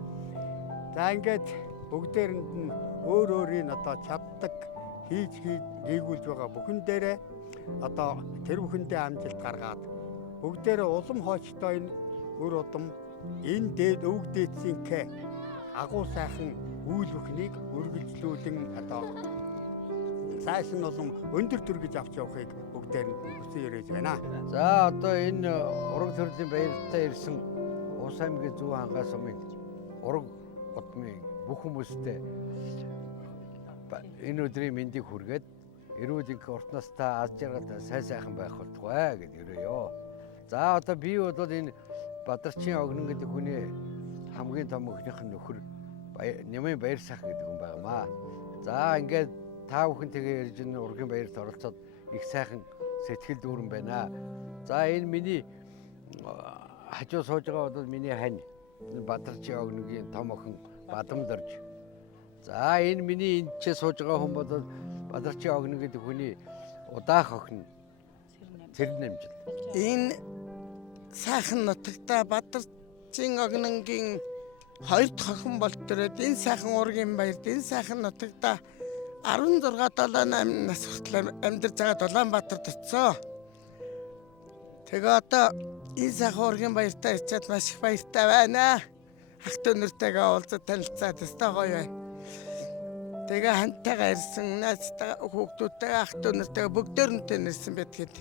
За ингээд бүгдээрэнд нь өөр өөрийн одоо чаддаг хийж дээгүүлж байгаа бүхэн дээрээ одоо тэр бүхэндээ амжилт гаргаад бүгдээрээ улам хоочтой энэ өр удам энэ дээд өвг дээдсийнхээ агуу сайхан үйл бүхнийг үргэлжлүүлэн одоо цааш нь улам өндөр төргөж авч явахыг бүгдээр нь хүсэн ирэж байна. За одоо энэ ураг төрлийн баяртай ирсэн Улс аймгийн Зөв хангаа сумын ураг удмын бүх хүмүүстэй энэ өдрийн мэндийг хүргээд эрүүл их урт настай аз жаргал сайн сайхан байх болтугай гэж өрөөё. За одоо би бол энэ Бадарчин Огнон гэдэг хүний хамгийн том өхнийх нь нөхөр Нямын баяр сайхан гэдэг хүн байнамаа. За ингээд та бүхэн тэгээ ярьж энэ ургийн баярт оролцоод их сайхан сэтгэл дүүрэн байна. За энэ миний хажуу сууж байгаа бол миний хань Бадарчин Огногийн том охин Бадамдорж. За энэ миний энд ч сууж байгаа хүн бол Бадарчин Огнон гэдэг хүний удаах охин Цэрнэмжил. Энэ сайхан нутагта Бадарчин Огнонгийн хоёр дахь охин болтороод энэ сайхан ургийн баярт энэ сайхан нутагта 16-7 нас хүртэл амьдарч байгаа Улаанбаатарт очив. Тэгээ одоо энэ сайхан ургийн баяртаа ичээд маш их баяртай байна. Ах トゥ нартайгаа уулзаж танилцаад өстой гоё бай. Тэгээ хантайгаа ирсэн найзтай хүүхдүүдтэй ах トゥ нартайгаа бүгдээрнтэй нэрсэн байдгээд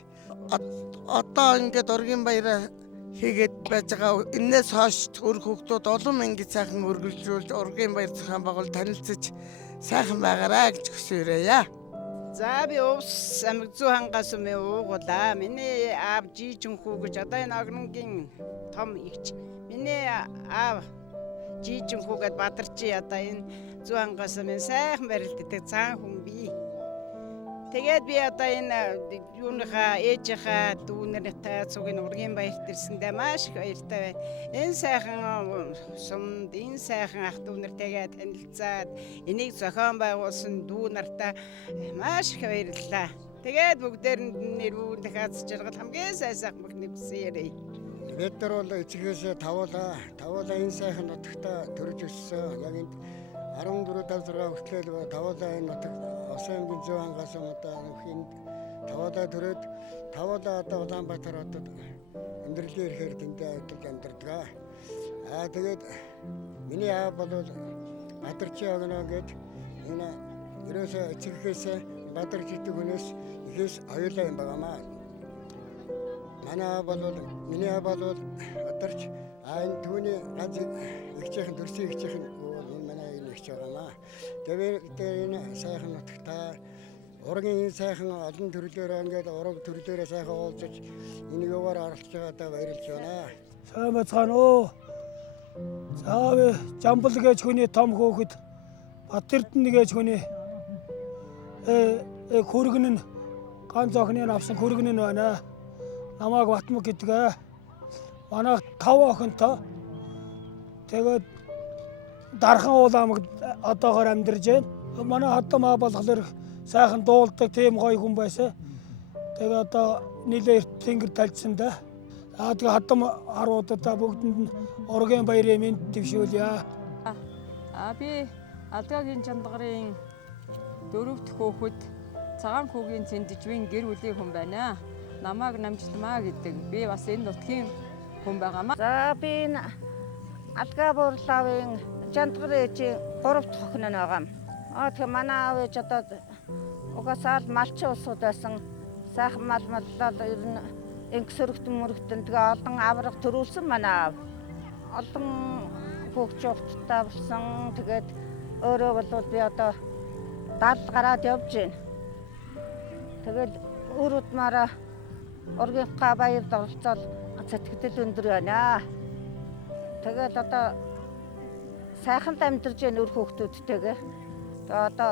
одоо ингээд ургийн баяраа хийгээд байж байгаа. Энээс хойш өр хүүхдүүд олон мянган сайхан үргэлжлүүлж ургийн баяр зохион байгуул танилцаж сайхан байгаарай гэж хүсээрээ. За би Улс аймаг Зөв хангаа сумын уугуулаа. Миний аав Жижинхүү гэж одоо энэ Огнонгийн том ихч. Миний аав Жижинхүү гэд Бадарчин одоо энэ Зөв хангаа сумын сайхан барилддаг цаан хүн бий. Тэгээд би одоо энэ юуныхаа ээжийнхаа дүүнэртэй цугийн ургийн баярт ирсэндээ маш их баяртай байна. Энэ сайхан сумд энэ сайхан ах дүүнэртэйгээ танилцаад энийг зохион байгуулсан дүү нартай маш их баярлалаа. Тэгээд бүгдээрэнд нэрвүүн дахиад жаргал хамгийн сайхан бүхний хүсэн ярив. Бид нар бол эцгээс тавуулаа энэ сайхан нутагта төрж өссөн. Яг энд 14-16 хүртэл тавуулаа энэ нутаг Осын аймгийн Зөв ангаас одоо нөхөнд тавуулаа төрөөд тавуулаа одоо Улаанбаатар хотод амьдралын ихээр тэндээ ажиллаж амьдардаг. Тэгээд миний аав бол Бадарчин огноо гээд энэ ерөөсөө эцгээс Бадарч гэдэг хүнээс ихээс оюулаа юм байгаамаа. Манай аав бол миний аав бол Бадарч энэ түүний ганц ихчийнхэн төрсөн ихчийнхэн манай энэ ихч байгаамаа. Тэгээд энэ сайхан нутагтаа ургийн сайхан олон төрлөөр ингээд ураг төрлөөрөө сайхан уулзаж энэ юугаар оролцож байгаадаа баярлж байна. Сайн бацхан оо. Заавэ Жамбал гэж хүний том хөөхд Батэрдэн гэж хүний хөргөн нь ганц охины авсан хөргөн нь байна. Намааг Батмаг гэдэг. Манай 5 охинтой. Тэгээд Дархан Улаамагт одоогоор амьдарч байна. Манай хатам аа болохоор сайхан дуулдаг тийм гоё хүн байсан. Тэгээ одоо нийлээ тэнгэр талцсан да. Тэгээ хатам харуудаа бүгдэнд нь ургийн баярын мэнд твшүүлье. Би Алдагийн Чандгарын 4 дахь хүүхэд Цагаан хүүгийн Цэндижвийн гэр бүлийн хүн байна. Намааг Намжламаа гэдэг. Би бас энэ нутгийн хүн байгаамаа. За би Алгаа Буурлавын Чандгарын ээжийн 3 дахь охин нь байгаа. Тэгээ манай аав ээж одоо угаасаа малчин улсууд байсан. Сайхан мал маллал ер нь ингэсөрөгтөн мөрөгтөн тэгээ олон авраг төрүүлсэн манай аав. Олон хөгжөөгчтэй болсон. Тэгээд өөрөө бол би одоо 70 гараад явж байна. Тэгээд өр удмаараа ургийнхаа баярд оролцоод сэтгэл өндөр байна. Тэгээд одоо сайхан амьдарч байна өр хүүхдүүдтэйгээ. Тэгээд одоо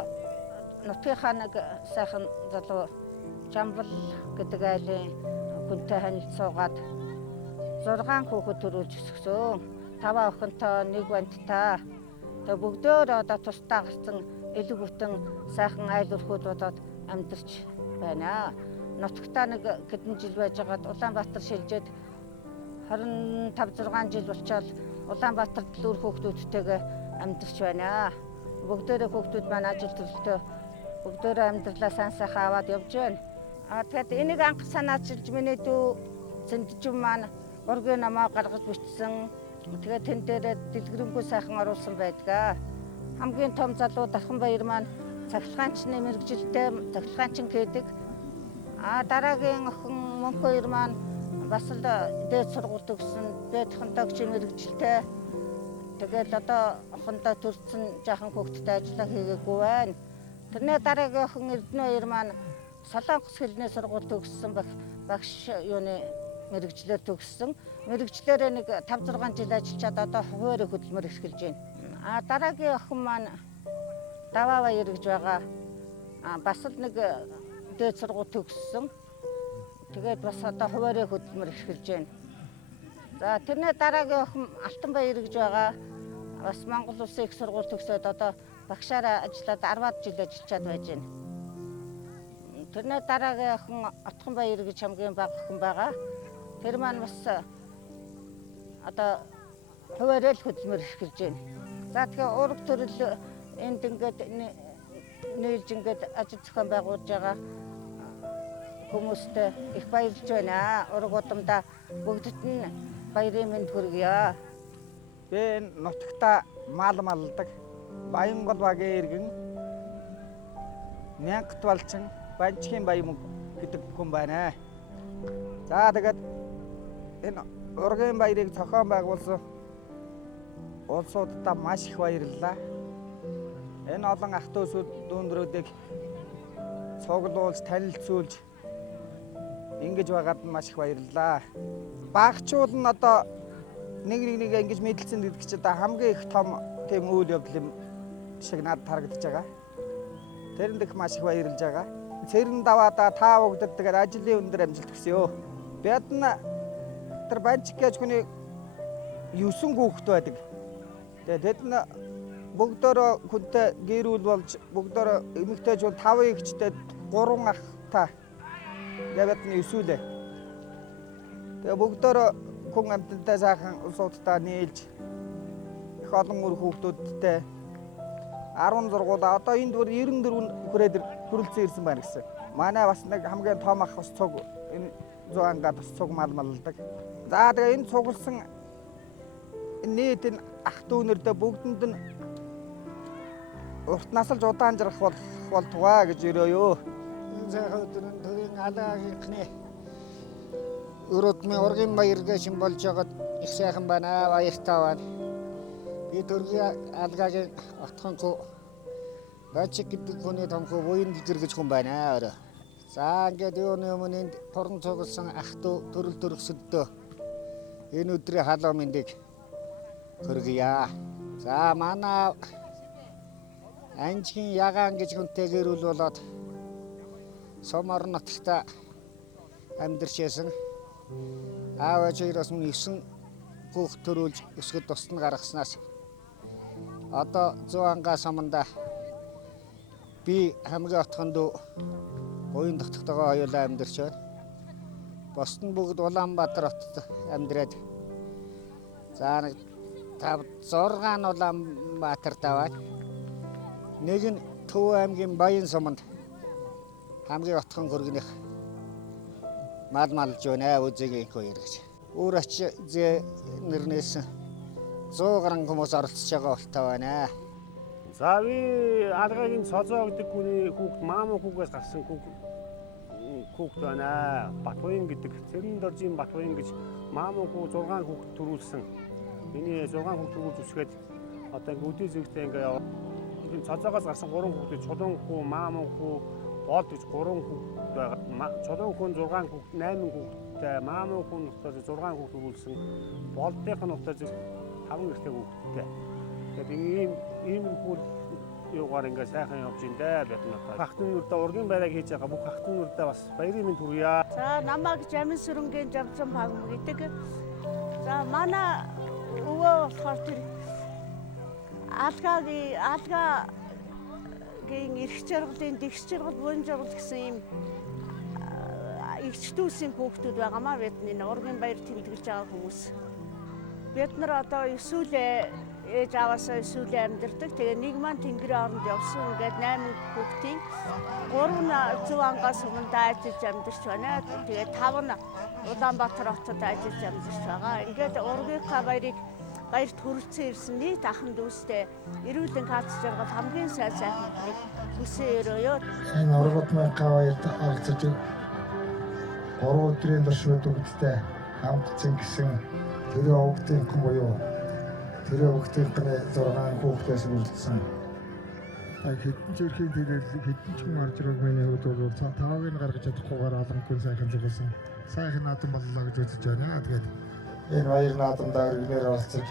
нутгийнхаа нэг сайхан залуу Жамбал гэдэг айлын хүнтэй танилцуулаад 6 хүүхэд төрүүлж өсгсөн. 5 охинтой, 1 банттай. Тэгээд бүгдөө одоо тусдаа гарсан элэг бүтэн сайхан айл өрхүүд болоод амьдарч байна. Нутагтаа нэг хэдэн жил байж байгаад Улаанбаатар шилжээд 25-6 жил болчоод Улаанбаатарт л өр хүүхдүүдтэйгээ амьдарч байна. Бүгдээрээ хүүхдүүд маань ажил төрөлтөө бүгдээрээ амьдралаа сайн сайхан аваад явж байна. Тэгээд энийг анх санаачилж миний дүү Цэндижвэн маань ургийн намаа гаргаж бичсэн. Тэгээд тэн дээрээ дэлгэрэнгүй сайхан оруулсан байдаг. Хамгийн том залуу Дархан баяр маань цахилгаанчны мэрэгжилтэй цахилгаанчин гэдэг. Дараагийн охин Мөнх баяр маань бас л дээд сургууль төгссөн, дээд хонтогч мэрэгжилтэй. Тэгээд одоо охиндоо төрсэн жаахан хүүхдтэй ажиллаа хийгээгүй байна. Тэрний дараагийн охин Эрдэнэ баяр маань Солонгос хэлний сургууль төгссөн багш юуны мэрэгчлэр төгссөн. Мэрэгчлэрээ нэг 5-6 жил ажиллаад одоо хуваарь хөдөлмөр эрхэлж байна. Дараагийн охин маань Даваа баяр гэж байгаа. Бас л нэг дээд сургууль төгссөн. Тэгээд бас одоо хуваарь хөдөлмөр эрхэлж байна. За тэрний дараагийн охин Алтан баяр гэж байгаа. Бас Монгол Улсын их сургууль төгсөөд одоо багшаараа ажиллаад 10-аад жил ажиллаад байж байна. Тэрний дараагийн охин Отхон баяр гэж хамгийн бага охин байгаа. Тэр маань бас одоо хуваарь хөдөлмөр эрхэлж байна. За тэгэхээр ураг төрөл энд ингээд нийлж ингээд ажил зохион байгуулж байгаа хүмүүстээ их баярлж байна. Ураг удамдаа бүгдд нь баярын мэнд хүргье. Би нутагта мал малдаг Баянгол багийн иргэн Мянгат Балчин Банчхийн Баян гэдэг хүн байна. За тэгээд энэ ургийн баярыг зохион байгуулсан улсуудаа маш их баярлалаа. Энэ олон ах дүүндрүүдийг цуглуулж, танилцуулж ингэж байгаад маш их баярлалаа. Багчууд нь одоо нэг ингэж мэдлсэн гэдэг чинь хамгийн их том тийм үйл явдал юм шиг надад харагдаж байгаа. Тэрэнд их маш их баярлж байгаа. цэрэн даваада таа бүгд тэгээд ажлын өндөр амжилт гэсэн ёо. Бид тэр банчик гэж хүний 9 хүүхэд байдаг. Тэгээд тэд бүгдөө хүнтэй гэрүүл болж бүгдөө эмэгтэйч бол 5 эгчтэй 3 ахтай. Тэгээд бид 9 лээ. Тэгээд бүгдөө хүн амттай сайхан улсуудаа нийлж их олон мөр хүүхдүүдтэй 16 одоо энд бүр 94 хүрээд хүрэлцэн ирсэн байна гэсэн. Манай бас нэг хамгийн том ах бас цуг энэ 100 га бас цуг малдаг. За тэгээ энэ цугласан нийт энэ ах дүүнэрдээ бүгдэнд нь урт насалж удаан жаргах болтугай гэж өрөөё. Энэ сайхан өдрийн төрийн алаагийнхны өрөөдмийн ургийн баяр гэж болж байгаад их сайхан байна. Баяртай байна. Би төргийн алгагийн отхонхоо бачиг гэдэг хүний томхоо буян гэр гэж хүн байна. За ингээд юуны өмнө энд порон цугласан ах дүү төрөл төрөсөддөө энэ өдрийн халуун мэндийг хүргье. За манай анжгийн ягаан гэж хүнтэй гэрүүл болоод Сомор нутагта амьдарч байсан. Аав ээжээс мөн 9 хүүхэд төрүүлж өсгөд тусна гаргаснаас одоо 100 га саманда би хамгийн отхонд буян дотогтойгоо хоёулаа амьдарч байна. Босд нь бүгд Улаанбаатар хотод амьдраад за нэг 5-6 нь Улаанбаатар таваад нэг нь Төв аймгийн Баян суманд хамгийн отхон хөргөнийх малж байна үзэгийн хоёр гэж. Өөр ач зэ нэрнээс 100 гаруй хүмүүс оролцож байгаа болтой байна. За би алгагийн цоцоо гэдэг хүний хүүхд маамаа хүүгээс гарсан хүүхд байна. Батбуян гэдэг цэрэн доржийн Батбуян гэж маамаа хүү 6 хүүхд төрүүлсэн. Миний 6 хүүхд төрүүлж өсгээд одоо ингээ үдээ зүйтэй ингээ яваа. Цоцоогоос гарсан 3 хүүхд чулуун хүү, маамаа хүү, болд гэж 3 хүүхд байгаа. Чулуун хүү 6 хүүхд, 8 хүүхдтэй, маамаа хүү нутгаар 6 хүүхд төрүүлсэн. Болдынх нь нутгаар 5 гэртэй хүүхдтэй. Тэгээд ийм хүү юугаар ингээ сайхан явж ин дээ бид надад. Хахтнуудаа ургийн байраа хийж байгаа бүх хахтнуудаа бас баярын мэнд хүргье. За намайг Жамин сүрэнгийн Жавцан Пагм гэдэг. За манай өвөө болохоор тэр алгагийн эрх жаргалын дэгш жаргал буян жаргал гэсэн ийм эгчдүүсийн хүүхдүүд байгаамаа бидний ургийн баяр тэмдэглэж байгаа хүмүүс. Бид нар одоо эсвэл ээж аваасаа эсвэл амьдардаг. Тэгээ нэг маань тэнгэрийн оронд явсан. Ингээд 8 хүүхдийн 3 нь Зөв ангаас өмнө ажиллаж амьдарч байна. Тэгээ 5 нь Улаанбаатар хотод ажиллаж амьдарч байгаа. Ингээд ургийнхаа баярыг баярт хүрэлцэн ирсэн нийт ахын дүүстэй эрүүлэн кац жаргал хамгийн сайхан хүсээ өрөөё. Энэ ургуудмынхаа баярт оролцож 3 өдрийн туршид бүгдтэй хамт зингэсэн тэрийн овгтын хүн буюу тэрийн овгтын 6 хүүхдээс үргэлжлсэн. Хэдэн зэрхийн тэрэл хэдэн ч хүн орж ирэх миний хувьд бол тавыг нь гаргаж чадахгүйгээр олон хүн сайхан зогсон. Сайхан наадам боллоо гэж үзэж байна. Тэгээд энэ баяр наадамдаа өргөнөөр оролцож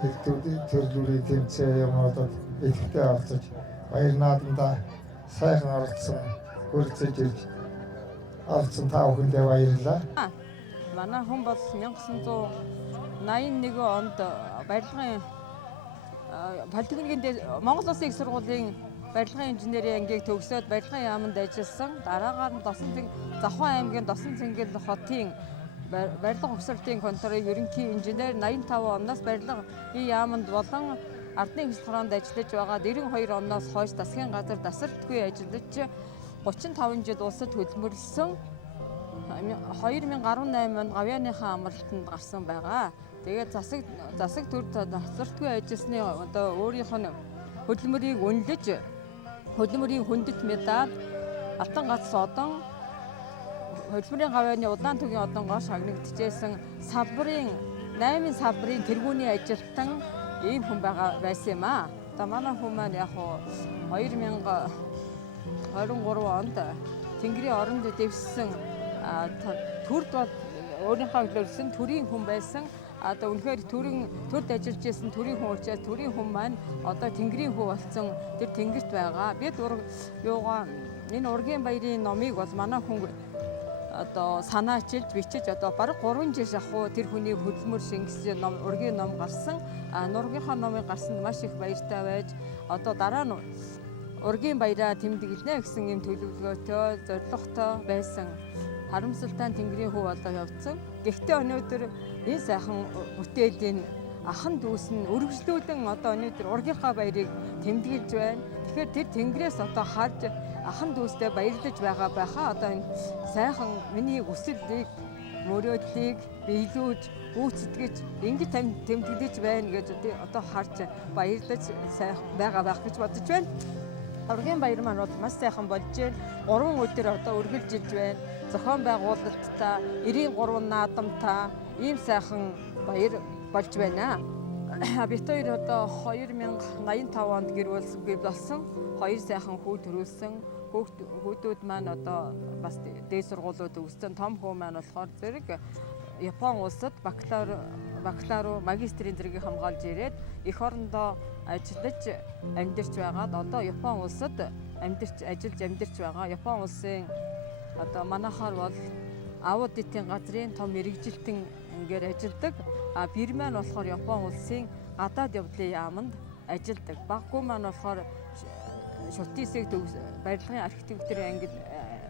хэдүүдийн төрлүүрийн тэмцээн юмнуудад идэвхтэй оролцож баяр наадамдаа сайхан оролцсон хүрэлцэж ирж оролцсон та бүхэндээ баярлалаа. Манай хүн бол 1981 онд барилгын политехникийн Монгол Улсын их сургуулийн барилгын инженерийн ангийг төгсөөд барилгын яамд ажилласан. Дараагаар нь Завхан аймгийн Досон Цэнгэл хотын барилга угсралтын конторын ерөнхий инженер 85 оноос барилгын яамд болон ардны хэсгэрээнд ажиллаж байгаа. 92 оноос хойш засгийн газар тасралтгүй ажиллаж 35 жил улсад хөдөлмөрлсөн. 2018 онд Гавьяаныхаа амралтанд гарсан байгаа. Тэгээд засаг төр тасралтгүй ажилласны одоо өөрийнх нь хөдөлмөрийг үнэлж хөдөлмөрийн хүндэт медаль Алтан гац одон хөдөлмөрийн Гавьяаны удаан төгийн одонгоор шагнагдчихсэн салбарын 8 салбарын тэргүүний ажилтан ийм хүн байсан юм аа. Одоо манай хүн маань яг 2023 онд Тэнгэрийн оронд дэвссэн төрд бол өөрийнхөө төлөвлөсөн төрийн хүн байсан. Одоо үнэхээр төрд ажиллаж байсан төрийн хүн учраас төрийн хүн маань одоо Тэнгэрийн хүн болсон тэр тэнгэрт байгаа. Бид юугаа Энэ ургийн баярын номыг бол манай хүн одоо санаачилж бичиж одоо бараг 3 жил шахуу тэр хүний хөдөлмөр шингэсэн ном ургийн ном гарсан. Нургийнхаа номыг гарсанд маш их баяртай байж одоо дараа нь ургийн баяраа тэмдэглэнэ гэсэн юм төлөвлөгөөтэй зорилготой байсан. Харамсалтай Тэнгэрийн хүү болоо явцсан. Гэхдээ өнөөдөр энэ сайхан бүтээлийн ахан дүүс нь үргэлжлүүлэн одоо өнөөдөр ургийнхаа баярыг тэмдэглэж байна. Тэгэхээр тэр Тэнгэрээс одоо харж ахан дүүстэй баярлаж байгаа байхаа одоо энэ сайхан миний хүсэлийг мөрөөдлийг биелүүлж гүйцэтгэж ингэж тэмдэглэж байна гэж одоо харж баярлаж сайхан байгаа байх гэж бодож байна. Ургийн баяр маань бол маш сайхан болж байна. 3 өдөр одоо үргэлжилж байна. Зохион байгуулалттай 93 наадамтай ийм сайхан баяр болж байна. Бид хоёр одоо 2085 онд гэр болсон 2 сайхан хүү төрүүлсэн. Хүүхдүүд маань одоо бас дээд сургуулиуд төгссөн. Том хүү маань болохоор зэрэг Япон улсад бакалавр, магистрийн зэргийг хамгаалж ирээд эх орондоо ажиллаж амьдарч байгаад одоо Япон улсад ажиллаж амьдарч байгаа. Япон улсын одоо манайхаар бол аудитын газрын том мэрэгжилтэн ингээр ажилладаг. Бэр маань болохоор Япон улсын гадаад явдлын яамд ажилладаг. Баггүй маань болохоор шүтээсийг барилгын архитектурын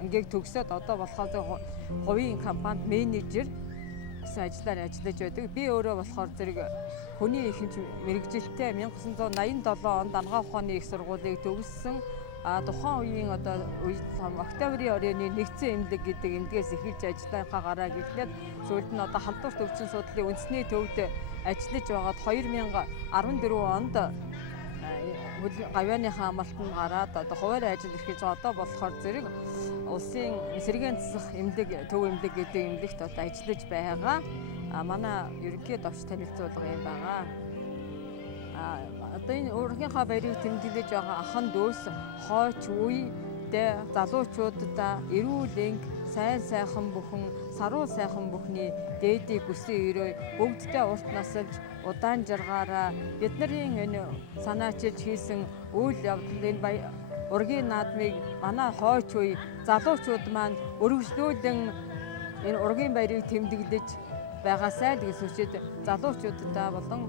ангийг төгсөөд одоо болохоор хувийн компанид менежер гэсэн ажлаар ажиллаж байдаг. Би өөрөө болохоор зэрэг хүний ихэнх мэрэгжилтэй 1987 онд Ангаа ухааны их сургуулийг төгссөн. Тухайн үеийн одоо Октябрийн оройн нэгдсэн эмнэлэг гэдэг эмнэлгээс эхэлж ажиллахаа гараа гэхлээр сүүлд нь одоо халдварт өвчин судлалын үндэсний төвд ажиллаж байгаад 2014 онд гавьяаныхаа амлалтанд гараад одоо хуваарь ажил эрхэлж одоо болохоор зэрэг улсын сэргээн засах эмнэлэг төв эмнэлэг гэдэг эмнэлэгт одоо ажиллаж байгаа. Манай ерөнхий довч танилцуулга юм байгаа. Одоо энэ ургийнхаа баярыг тэмдэглэж байгаа ахан дүүс хойч үедээ залуучуудаа эрүүл энг сайн сайхан бүхэн саруу сайхан бүхний дээдийг хүсэн өрөө бүгдтэй урт насалж удаан жаргаараа бидний энэ санаачилж хийсэн үйл явдал энэ ургийн наадмыг манай хойч үе залуучууд маань өргөжлүүлэн энэ ургийн баярыг тэмдэглэж байгаасай гэж сүчээд залуучуудаа болон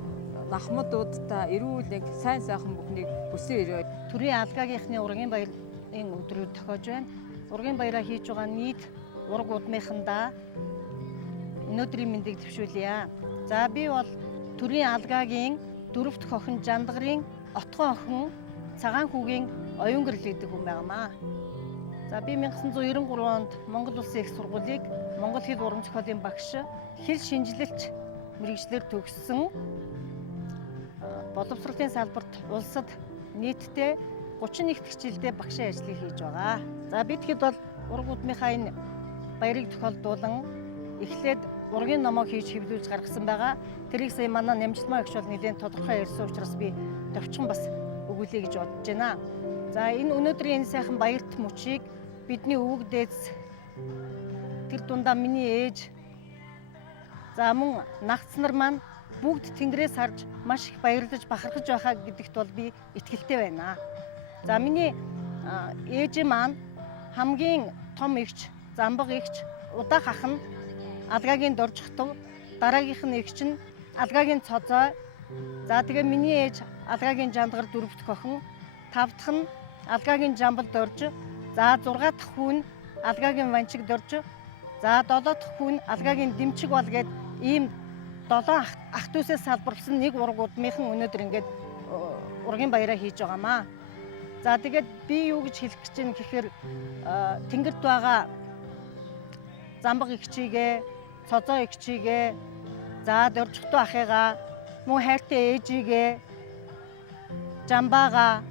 нахмадуудаа эрүүл энг сайн сайхан бүхнийг хүсэн өрөө. Төрийн алгаагийнхны ургийн баярын өдрүүд тохиож байна. Ургийн баяраа хийж байгаа нийт ураг удмынхандаа өнөөдрийн мэндийг төвшүүлье. За би бол төрийн алгаагийн 4 дахь охин Жандгарын отгон охин Цагаан хүүгийн оюун гэрэл гэдэг хүн байгаамаа. За би 1993 онд Монгол Улсын их сургуулийг Монгол хэл уран зохиолын багш хэл шинжилэлт мэрэгчлэр төгссөн. Боловсролын салбарт улсад нийтдээ 31 дэх жилдээ багшийн ажлыг хийж байгаа. За би тэгэхэд бол ураг удмынхаа энэ баярыг тохиолдуулан эхлээд ургийн номоо хийж хэвлүүлж гаргасан байгаа. Тэрийг сая манай Нямжлмаа гэгч бол нэлээд тодорхой ярьсан учраас би товчхон бас өгүүлье гэж бодож байна. За энэ өнөөдрийн энэ сайхан баярт мөчийг бидний өвөг дээдс тэр дундаа миний ээж за мөн нагц нар маань бүгд Тэнгэрээс харж маш их баярлаж бахархаж байхаа гэдэгт бол би итгэлтэй байна. За миний ээж маань хамгийн том эгч, замбаг эгч, удаах ах нь алгаагийн доржихтав, дараагийнх нь эгч нь алгаагийн цозой. За тэгээ миний ээж алгаагийн жандгар 4 дахь охин, 5 дахь нь алгаагийн жамбал дорж, за 6 дахь хүн алгаагийн ванчиг дорж, за 7 дахь хүн алгаагийн дэмчиг бол гээд ийм 7 ах дүүсээс салбарлсан нэг ураг удмынхан өнөөдөр ингээд ургийн баяраа хийж байгаамаа. За тэгээд би юу гэж хэлэх гэж байна гэхээр Тэнгэрт байгаа замбаг эгчийгээ, цозоо эгчийгээ, за доржихтуу ахыгаа, мөн хайртай ээжийгээ, жамбаага,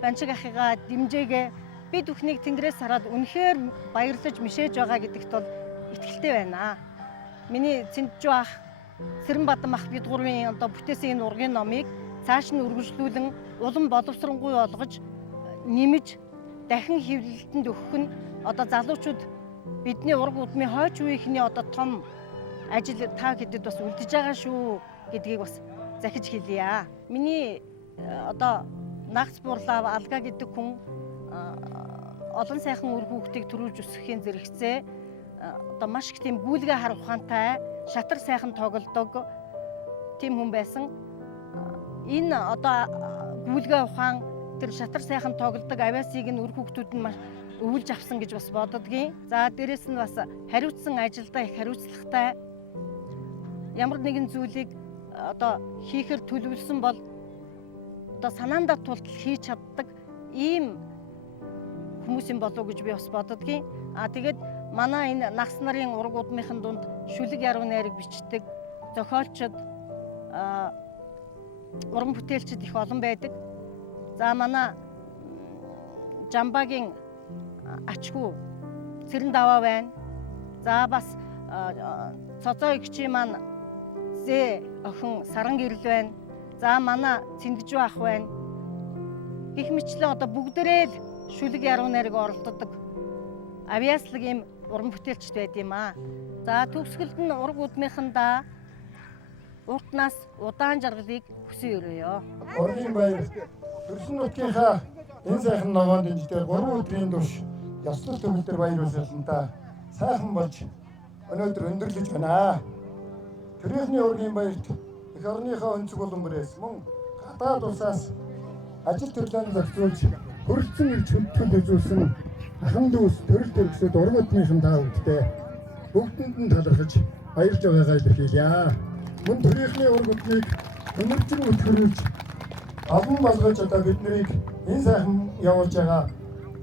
банчиг ахыгаа дэмжээгээ би бүхнийг Тэнгэрээс хараад үнэхээр баярлаж мишээж байгаа гэдэгт бол итгэлтэй байна. Миний Цэнджүү ах, Сэрэнбадан ах бид гурвын одоо бүтээсэн энэ ургийн номыг цааш нь үргэлжлүүлэн улам боловсронгуй болгож нэмж дахин хэвлэлтэнд өгөх нь одоо залуучууд бидний ураг удмын хойч үеийнхний одоо том ажил та хэдэд бас үлдэж байгаа шүү гэдгийг бас захиж хэлье. Миний одоо нагц бурлаа алгаа гэдэг хүн олон сайхан үр хүүхдийг төрүүлж өсгөхийн зэрэгцээ одоо маш их тийм гүйлгээ харах ухаантай, шатар сайхан тоглодог тийм хүн байсан. Энэ одоо гүйлгээ ухаан тэр шатар сайхан тоглодог авиасыг нь үр хүүхдүүд нь өвлж авсан гэж бас боддгийн. За дээрэс нь бас хариуцсан ажилдаа их хариуцлагатай. Ямар нэгэн зүйлийг одоо хийхээр төлөвлөсөн бол одоо санаандаа тултал хийж чаддаг ийм хүмүүсийн болов гэж би бас боддгийн. Тэгээд манай энэ нагс нарын ураг удмынхын дунд шүлэг яруу найраг бичдэг зохиолчид, уран бүтээлчид их олон байдаг. За манай Жамбагийн ачгүй Цэрэн даваа байна. За бас цоцоо игчийн маань Зэ охин Саран гэрэл байна. За манай Цэнгжүү ах байна. Гэх мэтлэн одоо бүгдээрээ л шүлэг яруу найраг оролддог авиаслаг ийм уран бүтээлчд байд юм аа. За төгсгөлд нь ураг удмынхандаа уртнаас удаан жаргалыг хүсэн өрөөё. Ургийн баяр Төрсөн нутгийнхаа энэ сайхан ногоон дэмжлэгтэй 3 өдрийн турш ёслол төгөлдөр баяр уушралтаа сайхан болж өнөөдөр өндөрлөж байна. Төрийнхний ургийн баярт эх орныхоо өнцөг болон бүрээс мөн гадаад улсаас ажил төрлөөн зохицуулж хөрөлцөн ирж хөдөлгөөн үзүүлсэн ахын дүүс төрөл төрөсөд уран удмынхан та бүгдээ бүгдэнд нь талархаж баярлж байгаагаа илэрхийлье. Мөн төрийнхний уран удмыг өнөржин өтгөрүүлж олон болгож одоо биднийг энэ сайхан явуулж байгаа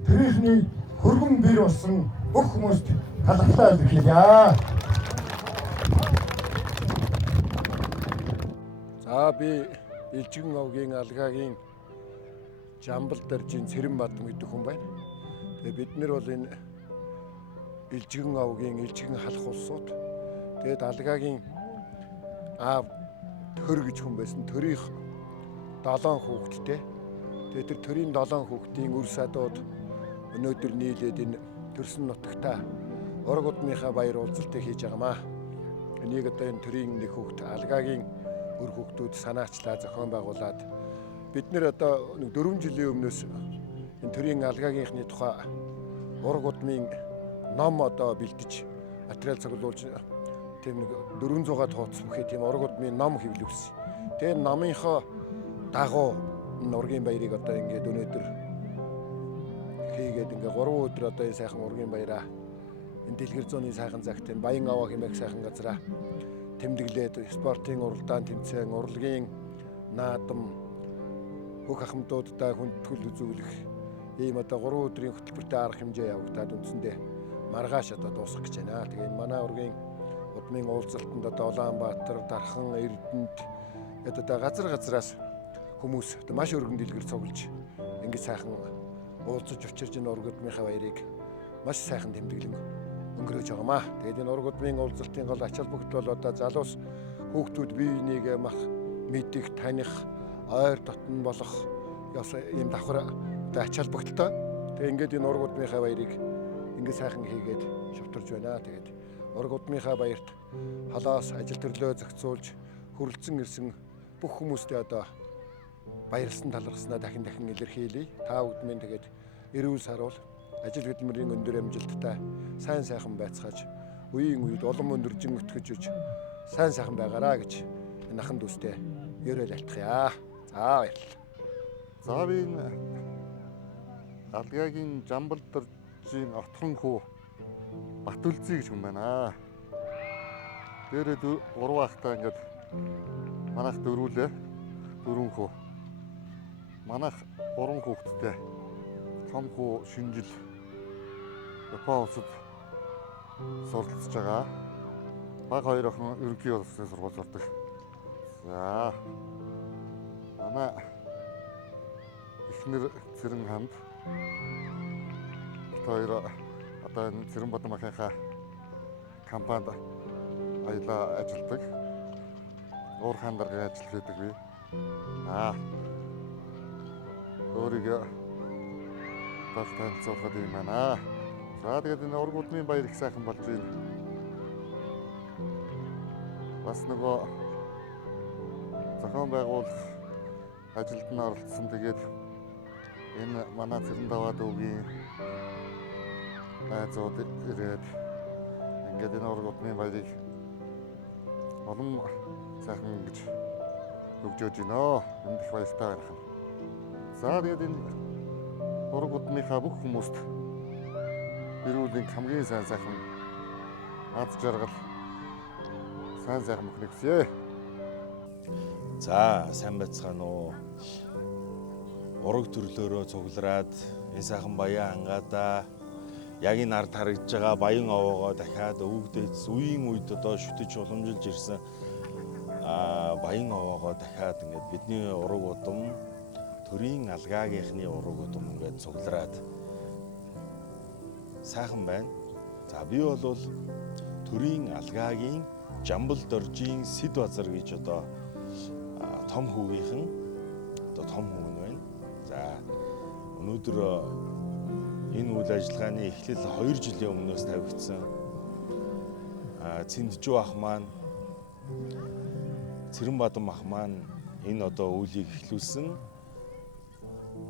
төрийнхний хөргөн бэр болсон бүх хүмүүст талархлаа илэрхийлье. За би Илжигэн овгийн алгаагийн Жамбал даржийн Цэрэнбаатан гэдэг хүн байна. Тэгээ бид нар бол энэ Илжигэн овгийн Илжигэн халах улсууд тэгээд алгаагийн аав төр гэж хүн байсан. Төрийнх 7 хүүхэдтэй. Тэгээд тэр төрийн 7 хүүхдийн үр садууд өнөөдөр нийлээд энэ Төрсөн нутагта ураг удмынхаа баяр уулзалтыг хийж байгаамаа. Энийг одоо энэ төрийн нэг хүүхд алгаагийн үр хүүхдүүд санаачлаа зохион байгуулад бид нэр одоо 4 жилийн өмнөөс энэ төрийн алгаагийнхны тухай ураг удмын ном одоо бэлдэж материал цуглуулж тийм 400-аад хуудас бүхий тийм ураг удмын ном хэвлүүлсэн. Тэгээ номынхоо дагуу ургийн баярыг одоо ингээд өнөөдөр хийгээд ингээд 3 өдөр одоо энэ сайхан ургийн баяраа энэ дэлгэр зууны сайхан цагт энэ Баян аваа хэмээх сайхан газараа тэмдэглээд спортын уралдаан тэмцээн, урлагийн наадам, бүх ахмадуудтай хүндэтгэл үзүүлэх ийм одоо 3 өдрийн хөтөлбөртэй арга хэмжээ явагдаад үндсэндээ маргааш одоо дуусгах гэж байна. Тэгээ энэ манай ургийн удмын уулзалтанд одоо Улаанбаатар, Дархан, Эрдэнэт одоо газар газраас хүмүүс одоо маш өргөн дэлгэр цуглаж ингэж сайхан уулзаж учирж энэ ураг удмынхаа баярыг маш сайхан тэмдэглэн өнгөрөөж байгаамаа. Тэгээд энэ ураг удмын уулзалтын гол ач холбогдол бол одоо залуус хүүхдүүд бие биенийг мах мэдих, таних, ойр дотн болох ийм давхар одоо ач холбогдолтой. Тэгээд ингээд энэ ураг удмынхаа баярыг ингээд сайхан хийгээд шавтарж байна. Тэгээд ураг удмынхаа баярт холоос ажил төрлөө зохицуулж хүрэлцэн ирсэн бүх хүмүүстээ одоо баярлсан талархснаа дахин илэрхийлье. Та бүдмийн тэгээд эрүүл саруул ажил хөдөлмөрийн өндөр амжилттай сайн сайхан байцгааж үеийн үед улам өндөржин өтгөж үж сайн сайхан байгаараа гэж энэ ахын дүүстэй ерөөл алтгая. За баярлалаа. За би энэ алгаагийн Жамбал даржийн отхон хүү Батүлзий гэж хүн байна. Дээрээ 3 ахтай ингээд манайх дөрвөлээ 4 хүү. Манайх 3 хүүхэдтэй. Том хүү шинжил Япон улсад суралцж байгаа. Баг 2 охин ерөнхий улсын сургууль сурдаг. За. Манай эхнэр Цэрэн хамт хоёр одоо энэ Цэрэнбаатар махынхаа компанид аялаа ажилладаг. Уурхаан даргын ажил хийдэг би. Өөрийгөө танилцуулахад юм байна. За тэгээд энэ ураг удмын баяр их сайхан болж байна. Бас нөгөө зохион байгуулах ажилд нь оролцсон. Тэгээд энэ манай Цэрэн даваа дүүгийн найзууд ирээд ингээд энэ ураг удмын баярыг олон сайхан ингэж хөгжөөж гинөө. Энд их баяртай байх нь. За тэгээд энэ ураг удмынхаа бүх хүмүүст эрүүлийн хамгийн сайн сайхан аз жаргал сайн сайхан мөхнийг хүсье. За сайн байцгаана уу. Ураг төрлөөрөө цуглараад энэ сайхан баяа ангаадаа яг энэ ард харагдж байгаа баян овоогоо дахиад өвгдөөс үеийн үед одоо шүтэж уламжилж ирсэн баян овоогоо дахиад ингээд бидний ураг удам төрийн алгаагийнхны ураг удам ингээд цуглараад сайхан байна. За би бол төрийн алгаагийн Жамбал доржийн Сэд Базар гэж одоо том хүүгийнхэн одоо том хүн байна. За өнөөдөр энэ үйл ажиллагааны эхлэл 2 жилийн өмнөөс тавигдсан. Цэнджүү ах маань Цэрэнбадан ах маань энэ одоо үйлийг эхлүүлсэн.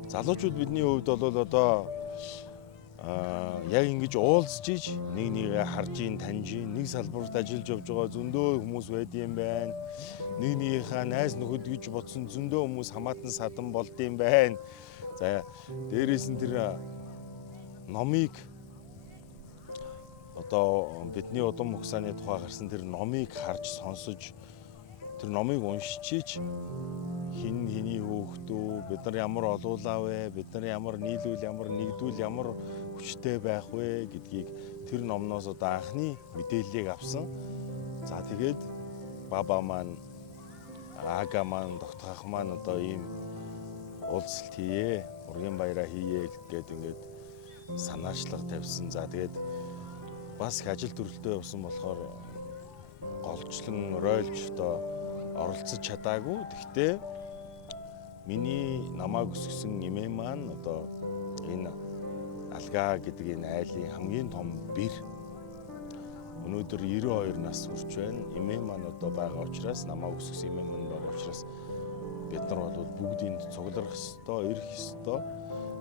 Залуучууд бидний хувьд бол одоо яг ингэж уулзж иж нэг нэгээ харж ин таньж ин нэг салбарт ажиллаж явж байгаа зөндөө хүмүүс байдсан байна. Нэг нэгийнхаа найз нөхөд гэж бодсон зөндөө хүмүүс хамаатан садан болдсон байна. За дээрээс нь тэр номыг одоо бидний удам ухсааны тухай гарсан тэр номыг харж сонсож тэр номыг уншиж хин хиний хөөхтөө бид нар ямар олуулаа вэ, бид нар ямар нийлүүл, ямар нэгдүүл, ямар хүчтэй байх вэ гэдгийг тэр номноос одоо анхны мэдээллийг авсан. За тэгээд баба маань, ага маань, тогтоох маань одоо ийм уулзалт хийе, ургийн баяраа хийе гэдгээд ингээд санаачлага тавьсан. За тэгээд бас их ажил төрөлтөө явсан болохоор голчлон ройлж одоо оролцож чадаагүй. Гэхдээ миний намайг өсгсөн эмээ маань одоо энэ алгаа гэдэг энэ айлын хамгийн том бэр өнөөдөр 92 нас хүрч байна. Эмээ маань одоо байгаа учраас намайг өсгсөн эмээ маань байгаа учраас бид нар бол бүгдийг цугларах ёстой, ирэх ёстой.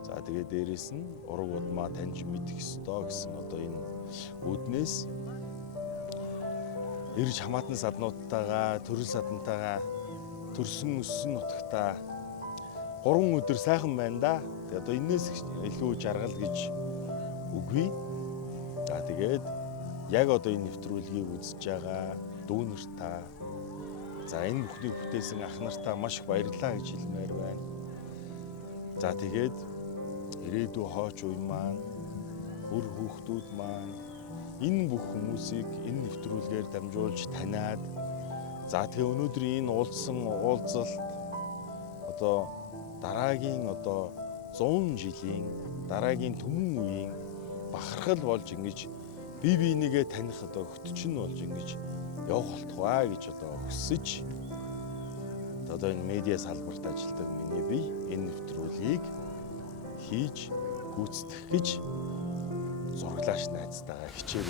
За тэгээд дээрэс нь ураг удмаа таньж мэдэх ёстой гэсэн одоо энэ үүднээс ирж хамаатан саднуудтайгаа, төрөл садантайгаа төрсөн өссөн нутагтаа 3 өдөр сайхан байна да. Тэгээд одоо энэс илүү жаргал гэж үгүй. За тэгээд яг одоо энэ нэвтрүүлгийг үзэж байгаа дүү нартаа за энэ бүхнийг бүтээсэн ах нартаа маш их баярлалаа гэж хэлмээр байна. За тэгээд ирээдүй хооч уй маань, өр хүүхдүүд маань энэ бүх хүмүүсийг энэ нэвтрүүлгээр дамжуулж таниад за тэгээ өнөөдрийн энэ уулзсан уулзалт одоо дараагийн одоо 100 жилийн дараагийн түмэн үеийн бахархал болж ингэж бие бинийгээ таних одоо хөтчин болж ингэж явах болтугай гэж одоо хүсэж одоо энэ медиа салбарт ажилладаг миний бие энэ нэвтрүүлгийг хийж гүйцэтгэх гэж зураглаач найзтайгаа хичээв.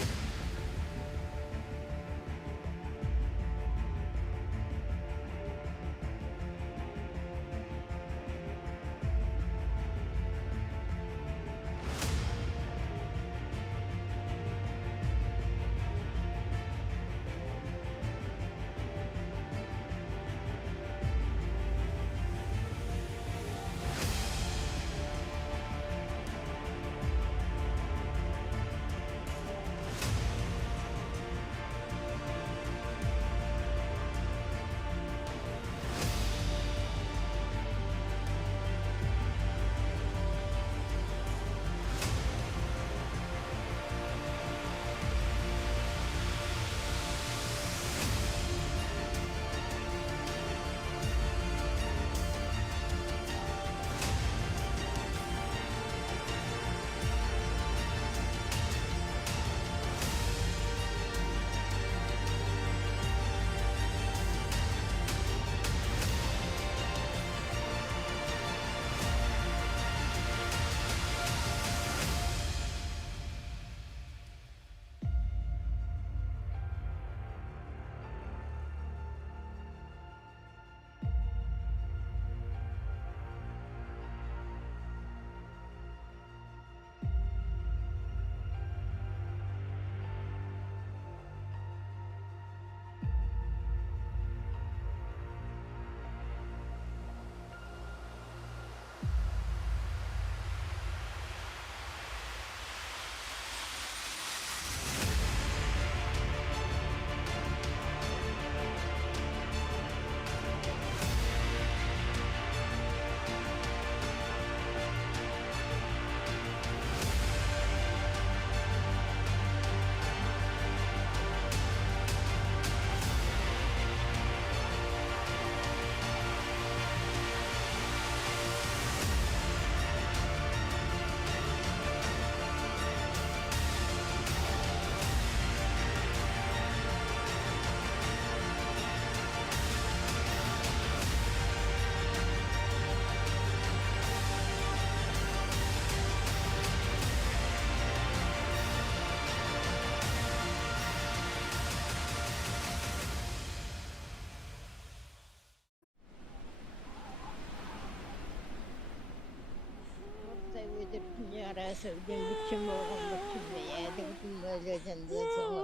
Sevdiğim biçim oğlum biçim ya. Dedim böyle kendine sonra.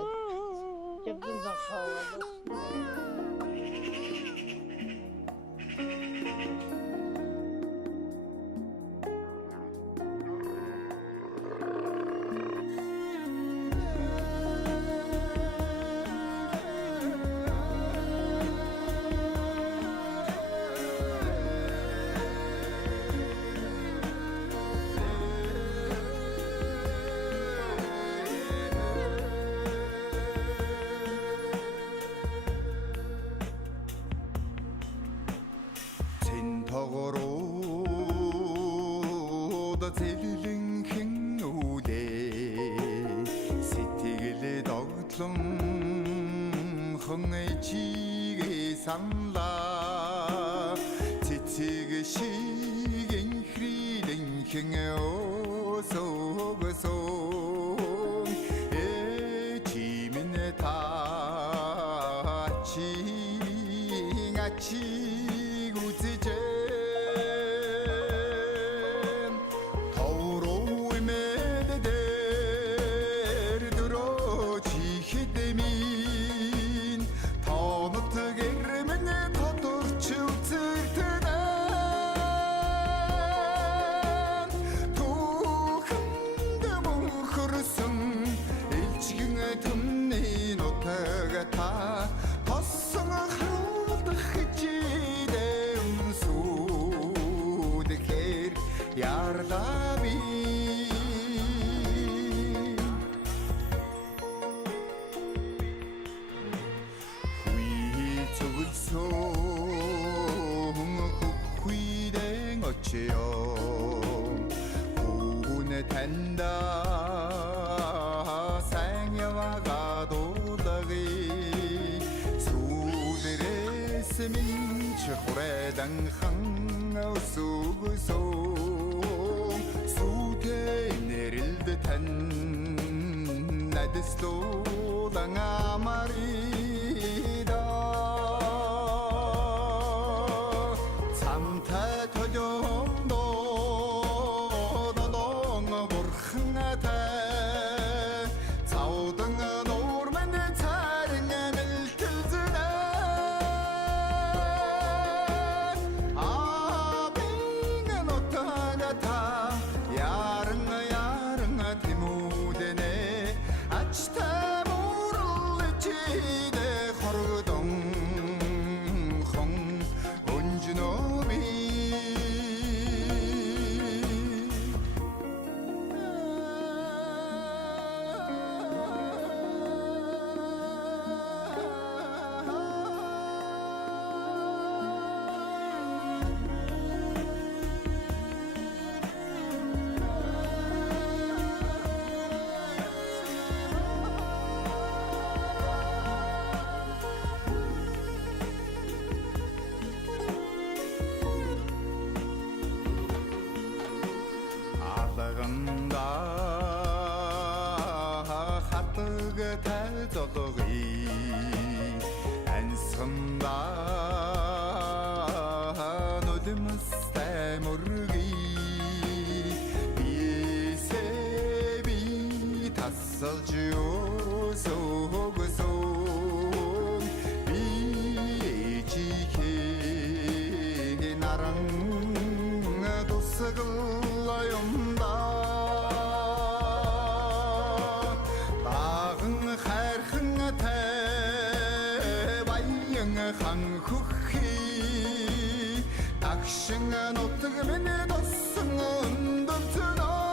Yaptım havalı. Samla titig shigen hrilin hinge o so e chimine ta chi ngachi gutje toro imede der duro chi hidemin tanıt germene tadır çıltırtıdan tuhumda muhursun elçigine tümneyin otaga ta tassana haldık içidem sudeker yarda 후이댕 어째요 고운에 탄다 생여와 가도다기 수들의 스민 최호래당 항우수구소 수대 내릴 듯한 나드스도 당아마리다 당신은 어떻게 맨날 뒀으면 던져놔